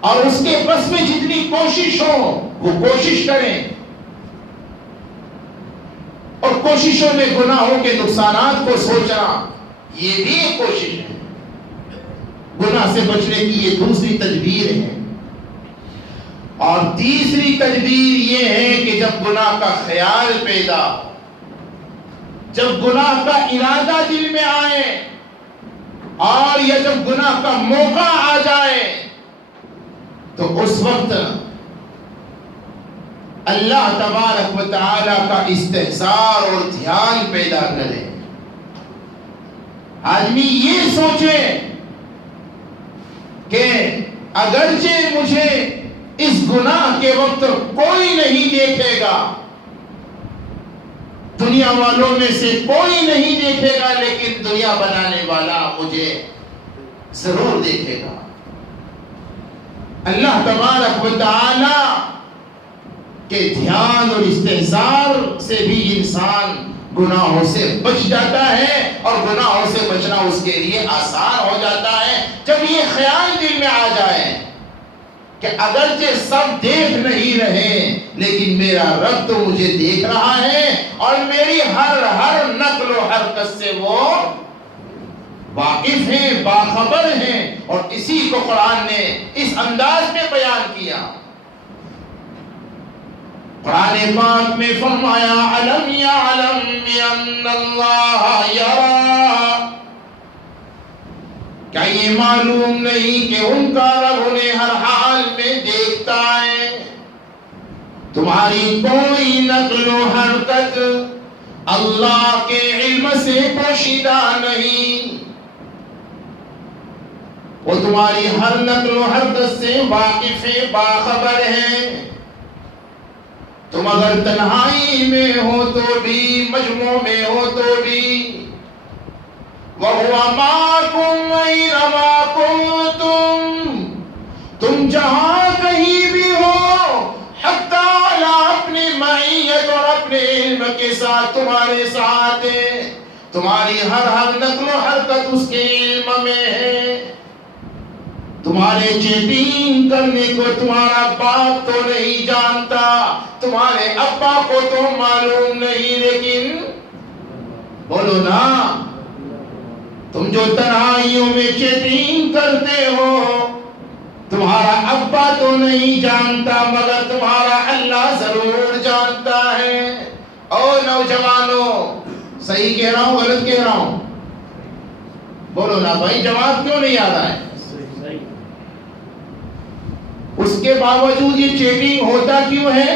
اور اس کے بس میں جتنی کوشش ہو وہ کوشش کریں، اور کوششوں میں گناہوں کے نقصانات کو سوچنا یہ بھی ایک کوشش ہے۔ گناہ سے بچنے کی یہ دوسری تدبیر ہے۔ اور تیسری تدبیر یہ ہے کہ جب گناہ کا خیال پیدا، جب گناہ کا ارادہ دل میں آئے، اور یا جب گناہ کا موقع آ جائے تو اس وقت اللہ تبارک و تعالی کا استحضار اور دھیان پیدا کرے۔ آدمی یہ سوچے کہ اگرچہ مجھے اس گناہ کے وقت کوئی نہیں دیکھے گا، دنیا والوں میں سے کوئی نہیں دیکھے گا، لیکن دنیا بنانے والا مجھے ضرور دیکھے گا۔ اللہ تبارک و تعالی کے دھیان اور استحضار سے بھی انسان گناہوں سے بچ جاتا ہے، اور گناہوں سے بچنا اس کے لیے آسان ہو جاتا ہے جب یہ خیال دل میں آ جائے کہ اگرچہ سب دیکھ نہیں رہے لیکن میرا رب تو مجھے دیکھ رہا ہے، اور میری ہر نقل و حرکت سے وہ واقف ہیں، باخبر ہیں۔ اور اسی کو قرآن نے اس انداز میں بیان کیا۔ قرآن پاک میں فرمایا علم یعلم بأن اللہ یرا، کیا یہ معلوم نہیں کہ ان کا رب انہیں ہر حال میں دیکھتا ہے؟ تمہاری کوئی نقل و حرکت اللہ کے علم سے پوشیدہ نہیں، وہ تمہاری ہر نقل و حرکت سے واقف ہے، باخبر ہے۔ تم اگر تنہائی میں ہو تو بھی، مجموع میں ہو تو بھی، وَهُوَ مَعَكُمْ أَيْنَمَا كُنتُمْ، تم جہاں کہیں بھی ہو، حتیٰ اپنی معیت اور اپنے علم کے ساتھ تمہارے ساتھ ہے، تمہاری ہر نقل و حرکت اس کے علم میں ہے۔ تمہارے چیٹنگ کرنے کو تمہارا باپ تو نہیں جانتا، تمہارے ابا کو تو معلوم نہیں، لیکن بولو نا، تم جو تنہائیوں میں چیٹنگ کرتے ہو تمہارا ابا تو نہیں جانتا، مگر تمہارا اللہ ضرور جانتا ہے۔ او نوجوانوں، صحیح کہہ رہا ہوں غلط کہہ رہا ہوں؟ بولو نا بھائی، جواب کیوں نہیں آ رہا ہے؟ اس کے باوجود یہ چیٹنگ ہوتا کیوں ہے؟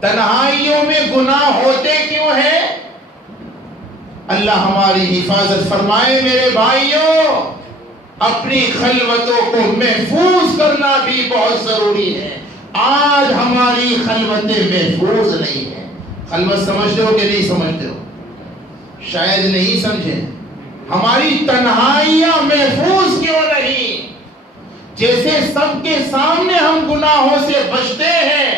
تنہائیوں میں گناہ ہوتے کیوں ہیں؟ اللہ ہماری حفاظت فرمائے۔ میرے بھائیوں، اپنی خلوتوں کو محفوظ کرنا بھی بہت ضروری ہے۔ آج ہماری خلوتیں محفوظ نہیں ہیں۔ خلوت سمجھتے ہو کہ نہیں سمجھتے ہو؟ شاید نہیں سمجھے۔ ہماری تنہائیاں محفوظ کیوں نہیں؟ جیسے سب کے سامنے ہم گناہوں سے بچتے ہیں،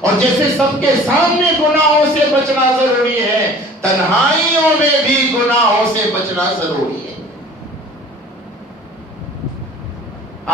اور جیسے سب کے سامنے گناہوں سے بچنا ضروری ہے، تنہائیوں میں بھی گناہوں سے بچنا ضروری ہے۔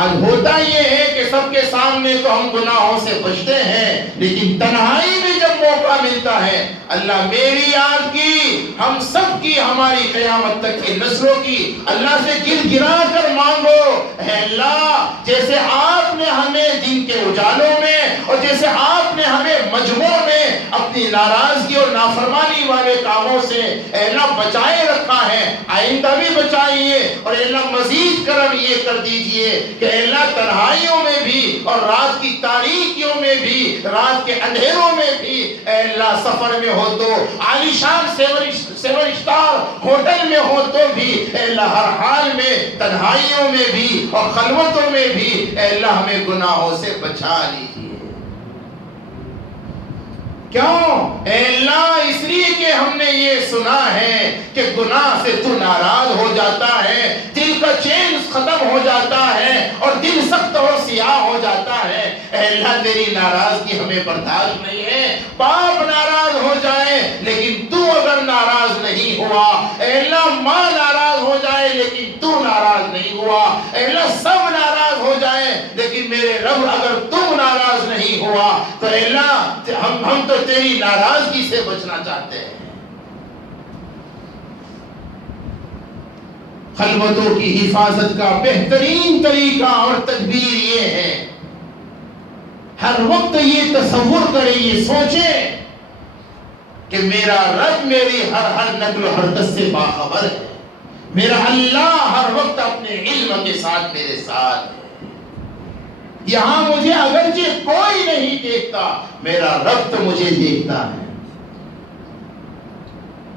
آج ہوتا یہ ہے کہ سب کے سامنے تو ہم گناہوں سے بچتے ہیں، لیکن تنہائی میں جب موقع ملتا ہے، اللہ میری آپ کی، ہم سب کی، ہماری قیامت تک کی نسلوں کی، اللہ سے گر گرا کر مانگو، اے اللہ جیسے آپ نے ہمیں دن کے اجالوں میں، اور جیسے آپ نے ہمیں مجموع میں اپنی ناراضگی اور نافرمانی والے کاموں سے اے اللہ بچائے رکھا ہے، آئندہ بھی بچائیے، اور اے اللہ مزید کرم یہ کر دیجئے کہ اے اللہ تنہائیوں میں بھی، اور رات کی تاریکیوں میں بھی، رات کے اندھیروں میں بھی، اے اللہ سفر میں ہو تو، عالیشان سیون اسٹار ہوٹل میں ہو تو بھی، اے اللہ ہر حال میں، تنہائیوں میں بھی اور خلوتوں میں بھی، اے اللہ ہمیں گناہوں سے بچا لیجیے۔ کیوں؟ اے اللہ اس لیے کہ ہم نے یہ سنا ہے کہ گناہ سے تو ناراض ہو جاتا ہے، دل کا چین ختم ہو جاتا ہے، اور دل سخت اور سیاہ ہو جاتا ہے۔ اے اللہ تیری ناراضگی ہمیں برداشت نہیں ہے۔ باپ ناراض ہو جائے لیکن تو اگر ناراض نہیں ہوا، اے اللہ ماں ناراض ہو جائے لیکن تو ناراض نہیں ہوا، اے اللہ سب ناراض ہو جائے لیکن میرے رب اگر تو ناراض نہیں ہوا، تو اے اللہ ہم تو تیری ناراضگی سے بچنا چاہتے ہیں۔ خلوتوں کی حفاظت کا بہترین طریقہ اور تدبیر یہ ہے، ہر وقت یہ تصور کرے، یہ سوچے کہ میرا رب میری ہر نقل و حرکت سے باخبر ہے، میرا اللہ ہر وقت اپنے علم کے ساتھ میرے ساتھ ہے۔ یہاں مجھے اگرچہ کوئی نہیں دیکھتا، میرا رب تو مجھے دیکھتا ہے۔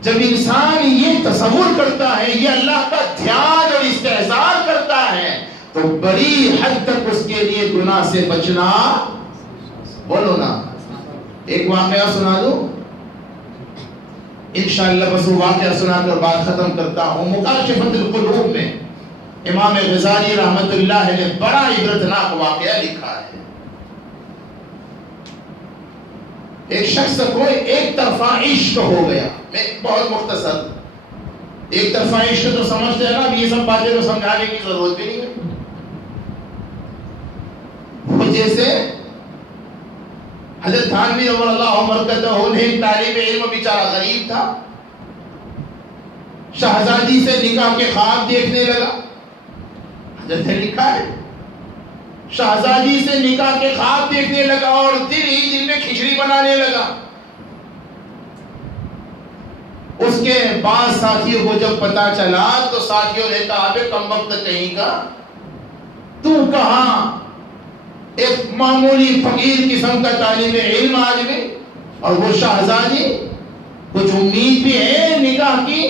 جب انسان یہ تصور کرتا ہے، یہ اللہ کا دھیان اور استحضار کرتا ہے، تو بڑی حد تک اس کے لیے گناہ سے بچنا، بولو نا، ایک واقعہ سنا دوں انشاءاللہ، بس وہ واقعہ سنا کر بات ختم کرتا ہوں۔ مکاشفۃ القلوب میں امام غزالی رحمت اللہ نے بڑا عبرتناک واقعہ لکھا ہے. ایک شخص کو ایک طرفہ عشق ہو گیا. میں بہت مختصر، ایک طرفہ عشق تو سمجھتے ہیں نا، یہ سب باتیں تو سمجھانے کی ضرورت بھی نہیں ہے. وہ جیسے حضرت تھانوی رضی اللہ برکتہ ایک طالب علم بیچارہ غریب تھا، شہزادی سے نکاح کے خواب دیکھنے لگا. حضرت نے لکھا ہے شہزادی سے نکاح کے خواب دیکھنے لگا اور دن ہی دن میں کھچڑی بنانے لگا. اس کے بعد ساتھیوں کو جب پتا چلا تو ساتھیوں نے کہا بے کم وقت کہیں کا، تو کہاں ایک معمولی فقیر قسم کا طالب علم آدمی اور وہ شہزادی، کچھ امید بھی ہے نکاح کی،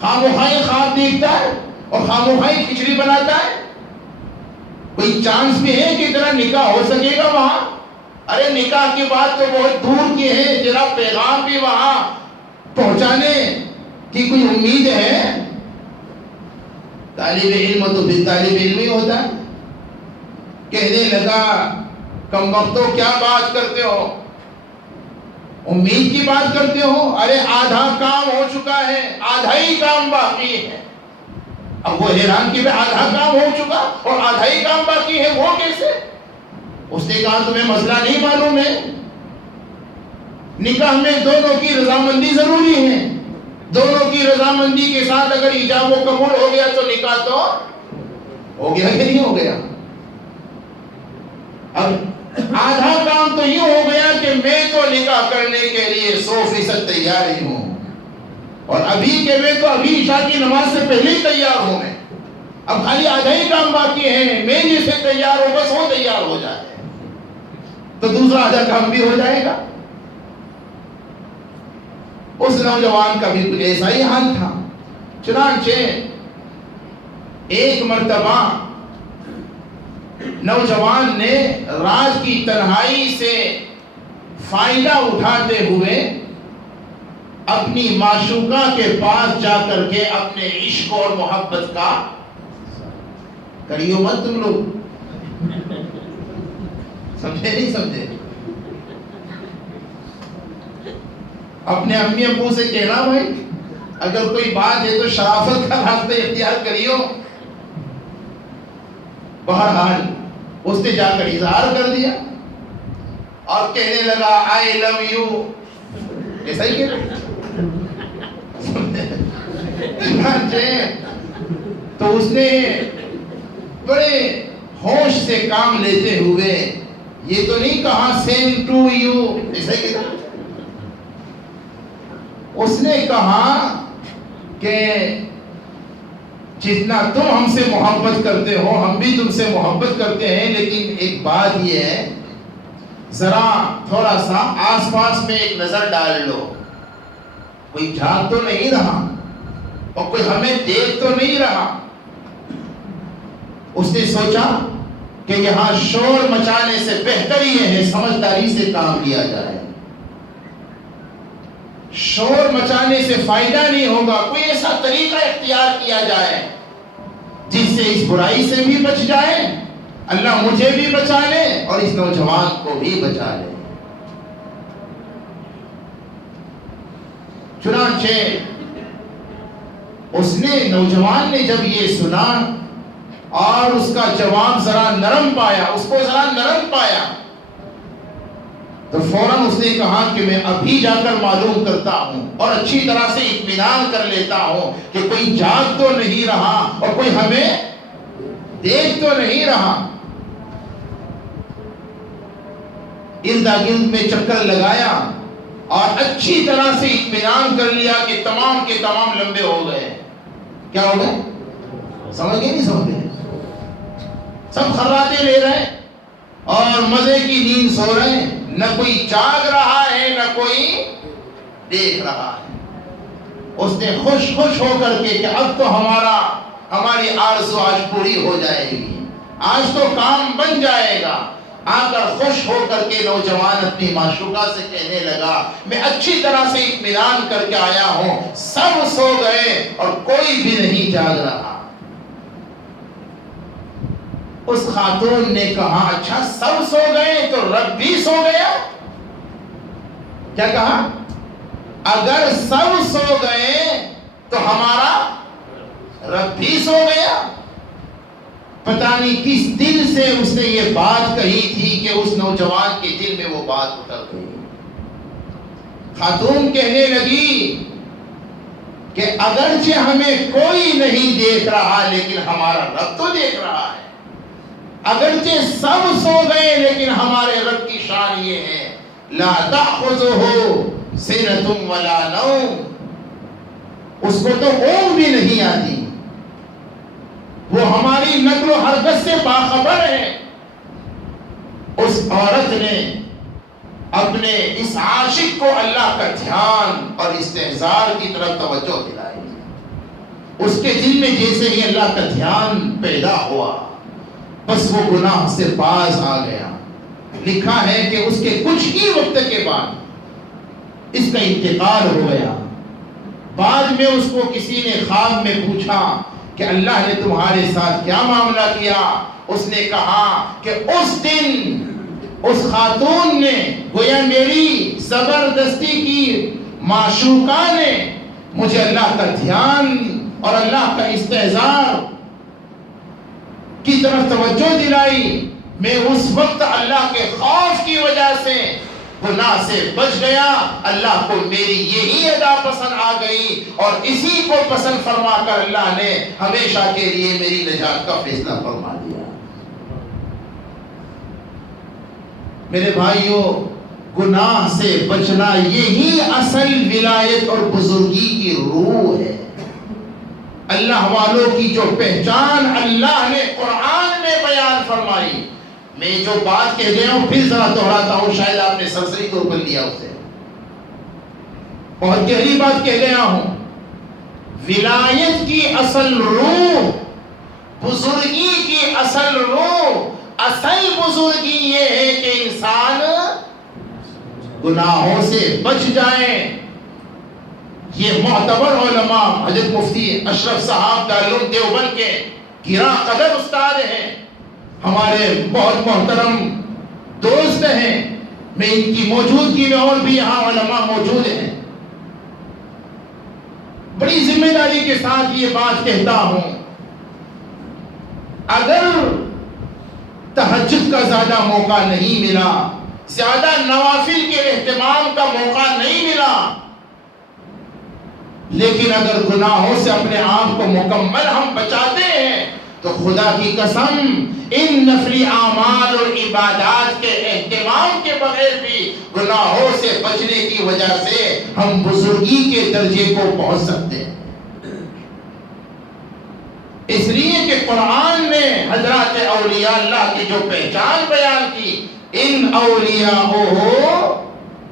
خاموخائی خواب دیکھتا ہے اور خاموخائی کھچڑی بناتا ہے، کوئی چانس بھی ہے کہ تیرا نکاح ہو سکے گا وہاں؟ ارے نکاح کی بات تو بہت دور کی ہے، تیرا پیغام بھی وہاں پہنچانے کی کوئی امید ہے؟ طالب علم تو پھر طالب علم ہی ہوتا ہے. کہنے لگا کم وقتوں کیا بات کرتے ہو، امید کی بات کرتے ہو؟ ارے آدھا کام ہو چکا ہے، آدھا ہی کام باقی ہے. اب وہ حیران کہ آدھا کام ہو چکا اور آدھا ہی کام باقی ہے، وہ کیسے؟ اس نے کہا تمہیں مسئلہ نہیں معلوم ہے، نکاح میں دونوں کی رضامندی ضروری ہے. دونوں کی رضامندی کے ساتھ اگر ایجاب و قبول ہو گیا تو نکاح تو ہو گیا کہ نہیں ہو گیا؟ اب آدھا کام تو یوں ہو گیا کہ میں تو نکاح کرنے کے لیے 100% تیار ہی ہوں، اور ابھی کہ میں تو ابھی عشاء کی نماز سے پہلے ہی تیار ہوں. میں اب خالی آدھا ہی کام باقی ہے، میں جسے تیار ہوں بس وہ تیار ہو جائے تو دوسرا آدھا کام بھی ہو جائے گا. اس نوجوان کا بھی کچھ ایسا ہی حال تھا. چنانچہ ایک مرتبہ نوجوان نے رات کی تنہائی سے فائدہ اٹھاتے ہوئے اپنی معشوقہ کے پاس جا کر کے اپنے عشق اور محبت کا، کریو مت تم لوگ، سمجھے نہیں سمجھے، اپنے امی ابو سے کہنا بھائی اگر کوئی بات ہے تو شرافت کا راستہ اختیار کریو. بہرحال اس نے جا کر اظہار کر دیا اور کہنے لگا آئی لو یو. ایسا ہی کہنا تو اس نے بڑے ہوش سے کام لیتے ہوئے یہ تو نہیں کہا سیم ٹو یو، ایسا ہی کہنا. اس نے کہا کہ جتنا تم ہم سے محبت کرتے ہو ہم بھی تم سے محبت کرتے ہیں، لیکن ایک بات یہ ہے ذرا تھوڑا سا آس پاس میں ایک نظر ڈال لو، کوئی جھانک تو نہیں رہا اور کوئی ہمیں دیکھ تو نہیں رہا. اس نے سوچا کہ یہاں شور مچانے سے بہتر یہ ہے سمجھداری سے کام لیا جائے. شور مچانے سے فائدہ نہیں ہوگا، کوئی ایسا طریقہ اختیار کیا جائے جس سے اس برائی سے بھی بچ جائے، اللہ مجھے بھی بچا لے اور اس نوجوان کو بھی بچا لے. چنانچہ اس نے نوجوان نے جب یہ سنا اور اس کا جواب ذرا نرم پایا، اس کو ذرا نرم پایا، تو فوراً اس نے کہا کہ میں ابھی جا کر معلوم کرتا ہوں اور اچھی طرح سے اطمینان کر لیتا ہوں کہ کوئی جاگ تو نہیں رہا اور کوئی ہمیں دیکھ تو نہیں رہا. اردا گرد میں چکر لگایا اور اچھی طرح سے اطمینان کر لیا کہ تمام کے تمام لمبے ہو گئے. کیا ہو گئے؟ سمجھ گئے نہیں سمجھ گئے؟ سب خراٹے لے رہے ہیں اور مزے کی نیند سو رہے ہیں، نہ کوئی جاگ رہا ہے نہ کوئی دیکھ رہا ہے. اس نے خوش ہو کر کے کہ اب تو ہماری آرزو آج پوری ہو جائے گی، آج تو کام بن جائے گا. آ کر خوش ہو کر کے نوجوان اپنی معشوقہ سے کہنے لگا میں اچھی طرح سے اطمینان کر کے آیا ہوں، سب سو گئے اور کوئی بھی نہیں جاگ رہا. اس خاتون نے کہا اچھا سب سو گئے تو رب بھی سو گیا؟ کیا کہا؟ اگر سب سو گئے تو ہمارا رب بھی سو گیا؟ پتہ نہیں کس دل سے اس نے یہ بات کہی تھی کہ اس نوجوان کے دل میں وہ بات اتر گئی۔ خاتون کہنے لگی کہ اگرچہ ہمیں کوئی نہیں دیکھ رہا لیکن ہمارا رب تو دیکھ رہا ہے۔ اگرچہ سب سو گئے لیکن ہمارے رب کی شان یہ ہے لا تأخذہ سنۃ ولا نوم، اس کو تو اونگ بھی نہیں آتی، وہ ہماری نقل و حرکت سے باخبر ہے۔ اس عورت نے اپنے اس عاشق کو اللہ کا دھیان اور استحضار کی طرف توجہ دلائی۔ اس کے دل میں جیسے ہی اللہ کا دھیان پیدا ہوا بس وہ گناہ سے باز آ گیا۔ لکھا ہے کہ اس کے کچھ ہی وقت کے بعد اس کا انتقال ہو گیا۔ بعد میں اس کو کسی نے خواب میں پوچھا کہ اللہ نے تمہارے ساتھ کیا معاملہ کیا؟ اس نے کہا کہ اس دن اس خاتون نے گویا میری زبردستی کی معشوقہ نے مجھے اللہ کا دھیان اور اللہ کا استحضار کی طرف توجہ دلائی۔ میں اس وقت اللہ کے خوف کی وجہ سے گناہ سے بچ گیا، اللہ کو میری یہی ادا پسند آ گئی اور اسی کو پسند فرما کر اللہ نے ہمیشہ کے لیے میری نجات کا فیصلہ فرما دیا۔ میرے بھائیوں، گناہ سے بچنا یہی اصل ولایت اور بزرگی کی روح ہے۔ اللہ والوں کی جو پہچان اللہ نے قرآن میں بیان فرمائی، میں جو بات کہہ گیا ہوں پھر ذرا دہراتا ہوں، شاید آپ نے سرسری طور پر لیا اسے، بہت گہری بات کہہ گیا ہوں۔ ولایت کی اصل روح، بزرگی کی اصل روح، اصل بزرگی یہ ہے کہ انسان گناہوں سے بچ جائے۔ یہ معتبر علماء حضرت مفتی اشرف صاحب دارالعلوم دیوبند کے گراں قدر استاد ہیں، ہمارے بہت محترم دوست ہیں، میں ان کی موجودگی میں اور بھی یہاں علماء موجود ہیں، بڑی ذمہ داری کے ساتھ یہ بات کہتا ہوں، اگر تہجد کا زیادہ موقع نہیں ملا، زیادہ نوافل کے اہتمام کا موقع نہیں ملا، لیکن اگر گناہوں سے اپنے آپ کو مکمل ہم بچاتے ہیں تو خدا کی قسم ان نفلی اعمال اور عبادات کے اہتمام کے بغیر بھی گناہوں سے بچنے کی وجہ سے ہم بزرگی کے درجے کو پہنچ سکتے ہیں۔ اس لیے کہ قرآن نے حضرات اولیاء اللہ کی جو پہچان بیان کی، ان اولیاءہ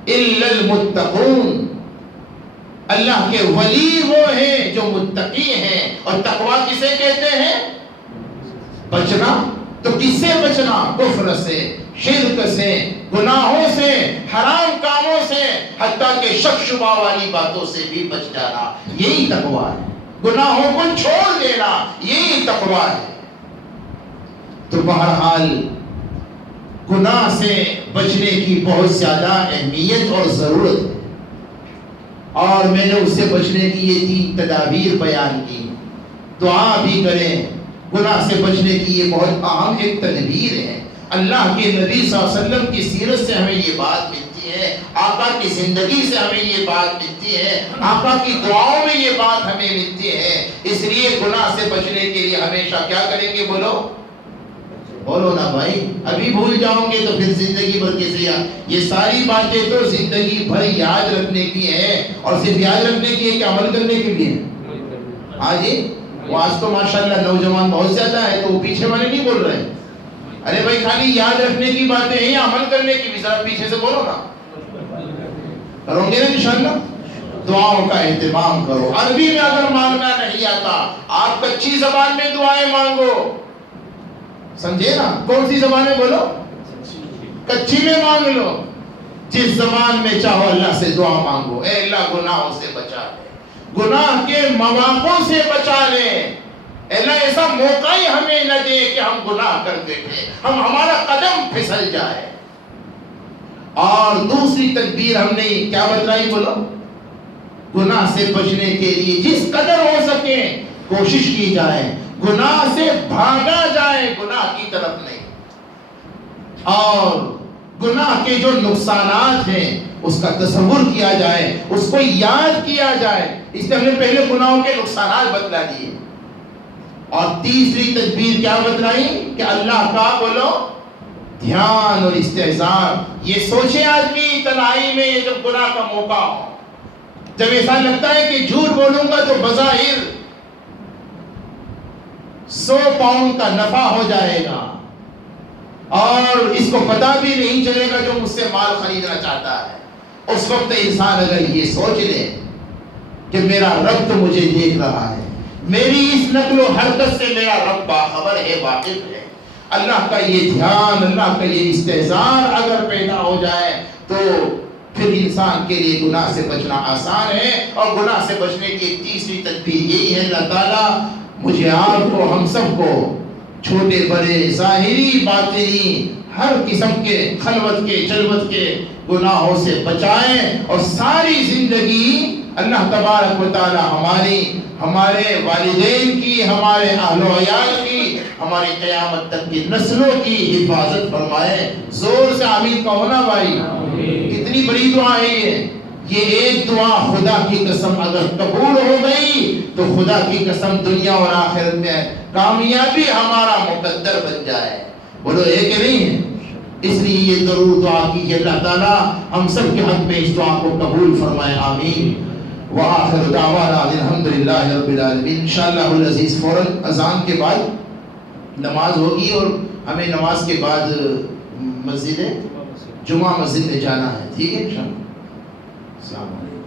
الا المتقون، اللہ کے ولی وہ ہیں جو متقی ہیں۔ اور تقوی کسے کہتے ہیں؟ بچنا۔ تو کس سے بچنا؟ کفر سے، شرک سے، گناہوں سے، حرام کاموں سے، حتیٰ کہ شک شبہ والی باتوں سے بھی بچ جانا، یہی تقوی ہے۔ گناہوں کو چھوڑ دینا، یہی تقوی ہے۔ تو بہرحال گناہ سے بچنے کی بہت زیادہ اہمیت اور ضرورت ہے، اور میں نے اس سے بچنے کی یہ 3 تدابیر بیان کی۔ دعا بھی کریں، گناہ سے بچنے کی یہ بہت اہم ایک تدبیر ہے۔ اللہ کے نبی صلی اللہ علیہ وسلم کی سیرت سے ہمیں یہ بات ملتی ہے، آقا کی زندگی سے ہمیں یہ بات ملتی ہے، آقا کی دعاؤں میں یہ بات ہمیں ملتی ہے۔ اس لیے گناہ سے بچنے کے لیے ہمیشہ کیا کریں گے؟ بولو نا بھائی، ابھی بھول جاؤں گے تو پھر زندگی بھر کیسے یاد؟ یہ ساری باتیں تو زندگی بھر یاد رکھنے کی ہے، اور صرف یاد رکھنے کی ہے کہ عمل کرنے کے لیے ہے۔ ہاں جی، آج تو ماشاءاللہ نوجوان بہت زیادہ ہے تو وہ پیچھے والے نہیں بول رہے ہیں۔ ارے بھائی خالی یاد رکھنے کی باتیں ہیں یا عمل کرنے کی بھی؟ ذرا پیچھے سے بولو نا، کرو گے نا انشاءاللہ؟ دعاؤں کا اہتمام کرو۔ عربی میں اگر مانگنا نہیں آتا، آپ کچی زبان میں دعائیں مانگو، سمجھے نا؟ کون سی زبان میں بولو؟ کچی میں مانگ لو، جس زبان میں چاہو اللہ سے دعا مانگو۔ اے اللہ گناہوں سے بچا لے، گناہ کے مواقعوں سے بچا لے، اللہ ایسا موقع ہی ہمیں نہ دے کہ ہم گناہ کرتے تھے، ہمارا قدم پھسل جائے۔ اور دوسری تدبیر ہم نے کیا بتلائی؟ بولو، گناہ سے بچنے کے لیے جس قدر ہو سکے کوشش کی جائے، گناہ سے بھاگا جائے، گناہ کی طرف نہیں۔ اور گناہ کے جو نقصانات ہیں اس کا تصور کیا جائے، اس کو یاد کیا جائے۔ اس لیے ہم نے پہلے گناہوں کے نقصانات بتلا دیے۔ اور تیسری تدبیر کیا بتلائی؟ کہ اللہ کا بولو دھیان اور استحضار۔ یہ سوچے آدمی تنہائی میں جب گناہ کا موقع ہو، جب ایسا لگتا ہے کہ جھوٹ بولوں گا تو بظاہر 100 پاؤنڈ کا نفع ہو جائے گا اور اس کو پتہ بھی نہیں چلے گا جو مجھ سے مال خریدنا چاہتا ہے۔ اس وقت انسان اگر یہ سوچ لے کہ میرا رب تو مجھے دیکھ رہا ہے، میری اس نقل و حرکت سے میرا رب باخبر ہے، واقف ہے، اللہ کا یہ دھیان، اللہ کا یہ استحضار اگر پیدا ہو جائے تو پھر انسان کے لیے گناہ سے بچنا آسان ہے۔ اور گناہ سے بچنے کی تیسری تدبیر یہی ہے، اللہ تعالیٰ مجھے آپ کو، ہم سب کو چھوٹے بڑے ظاہری باطنی ہر قسم کے خلوت کے جلوت کے گناہوں سے بچائیں، اور ساری زندگی اللہ تبارک و تعالی ہمارے والدین کی، ہمارے اہل و عیال کی، ہماری قیامت تک کی نسلوں کی حفاظت فرمائے۔ زور سے آمین کہو نا بھائی، کتنی بڑی دعا ہے یہ ایک دعا خدا کی قسم اگر قبول ہو گئی تو خدا کی قسم دنیا اور آخرت میں کامیابی ہمارا مقدر بن جائے۔ بولو ایک نہیں ہے؟ اس لیے یہ ضرور دعا کیجیے، اللہ تعالیٰ ہم سب کے حق میں اس دعا کو قبول فرمائے، آمین۔ وآخر دعوانا الحمدللہ رب العالمین۔ انشاءاللہ العزیز فوراً اذان کے بعد نماز ہوگی اور ہمیں نماز کے بعد مسجد جمعہ مسجد میں جانا ہے، ٹھیک ہے؟ السلام علیکم۔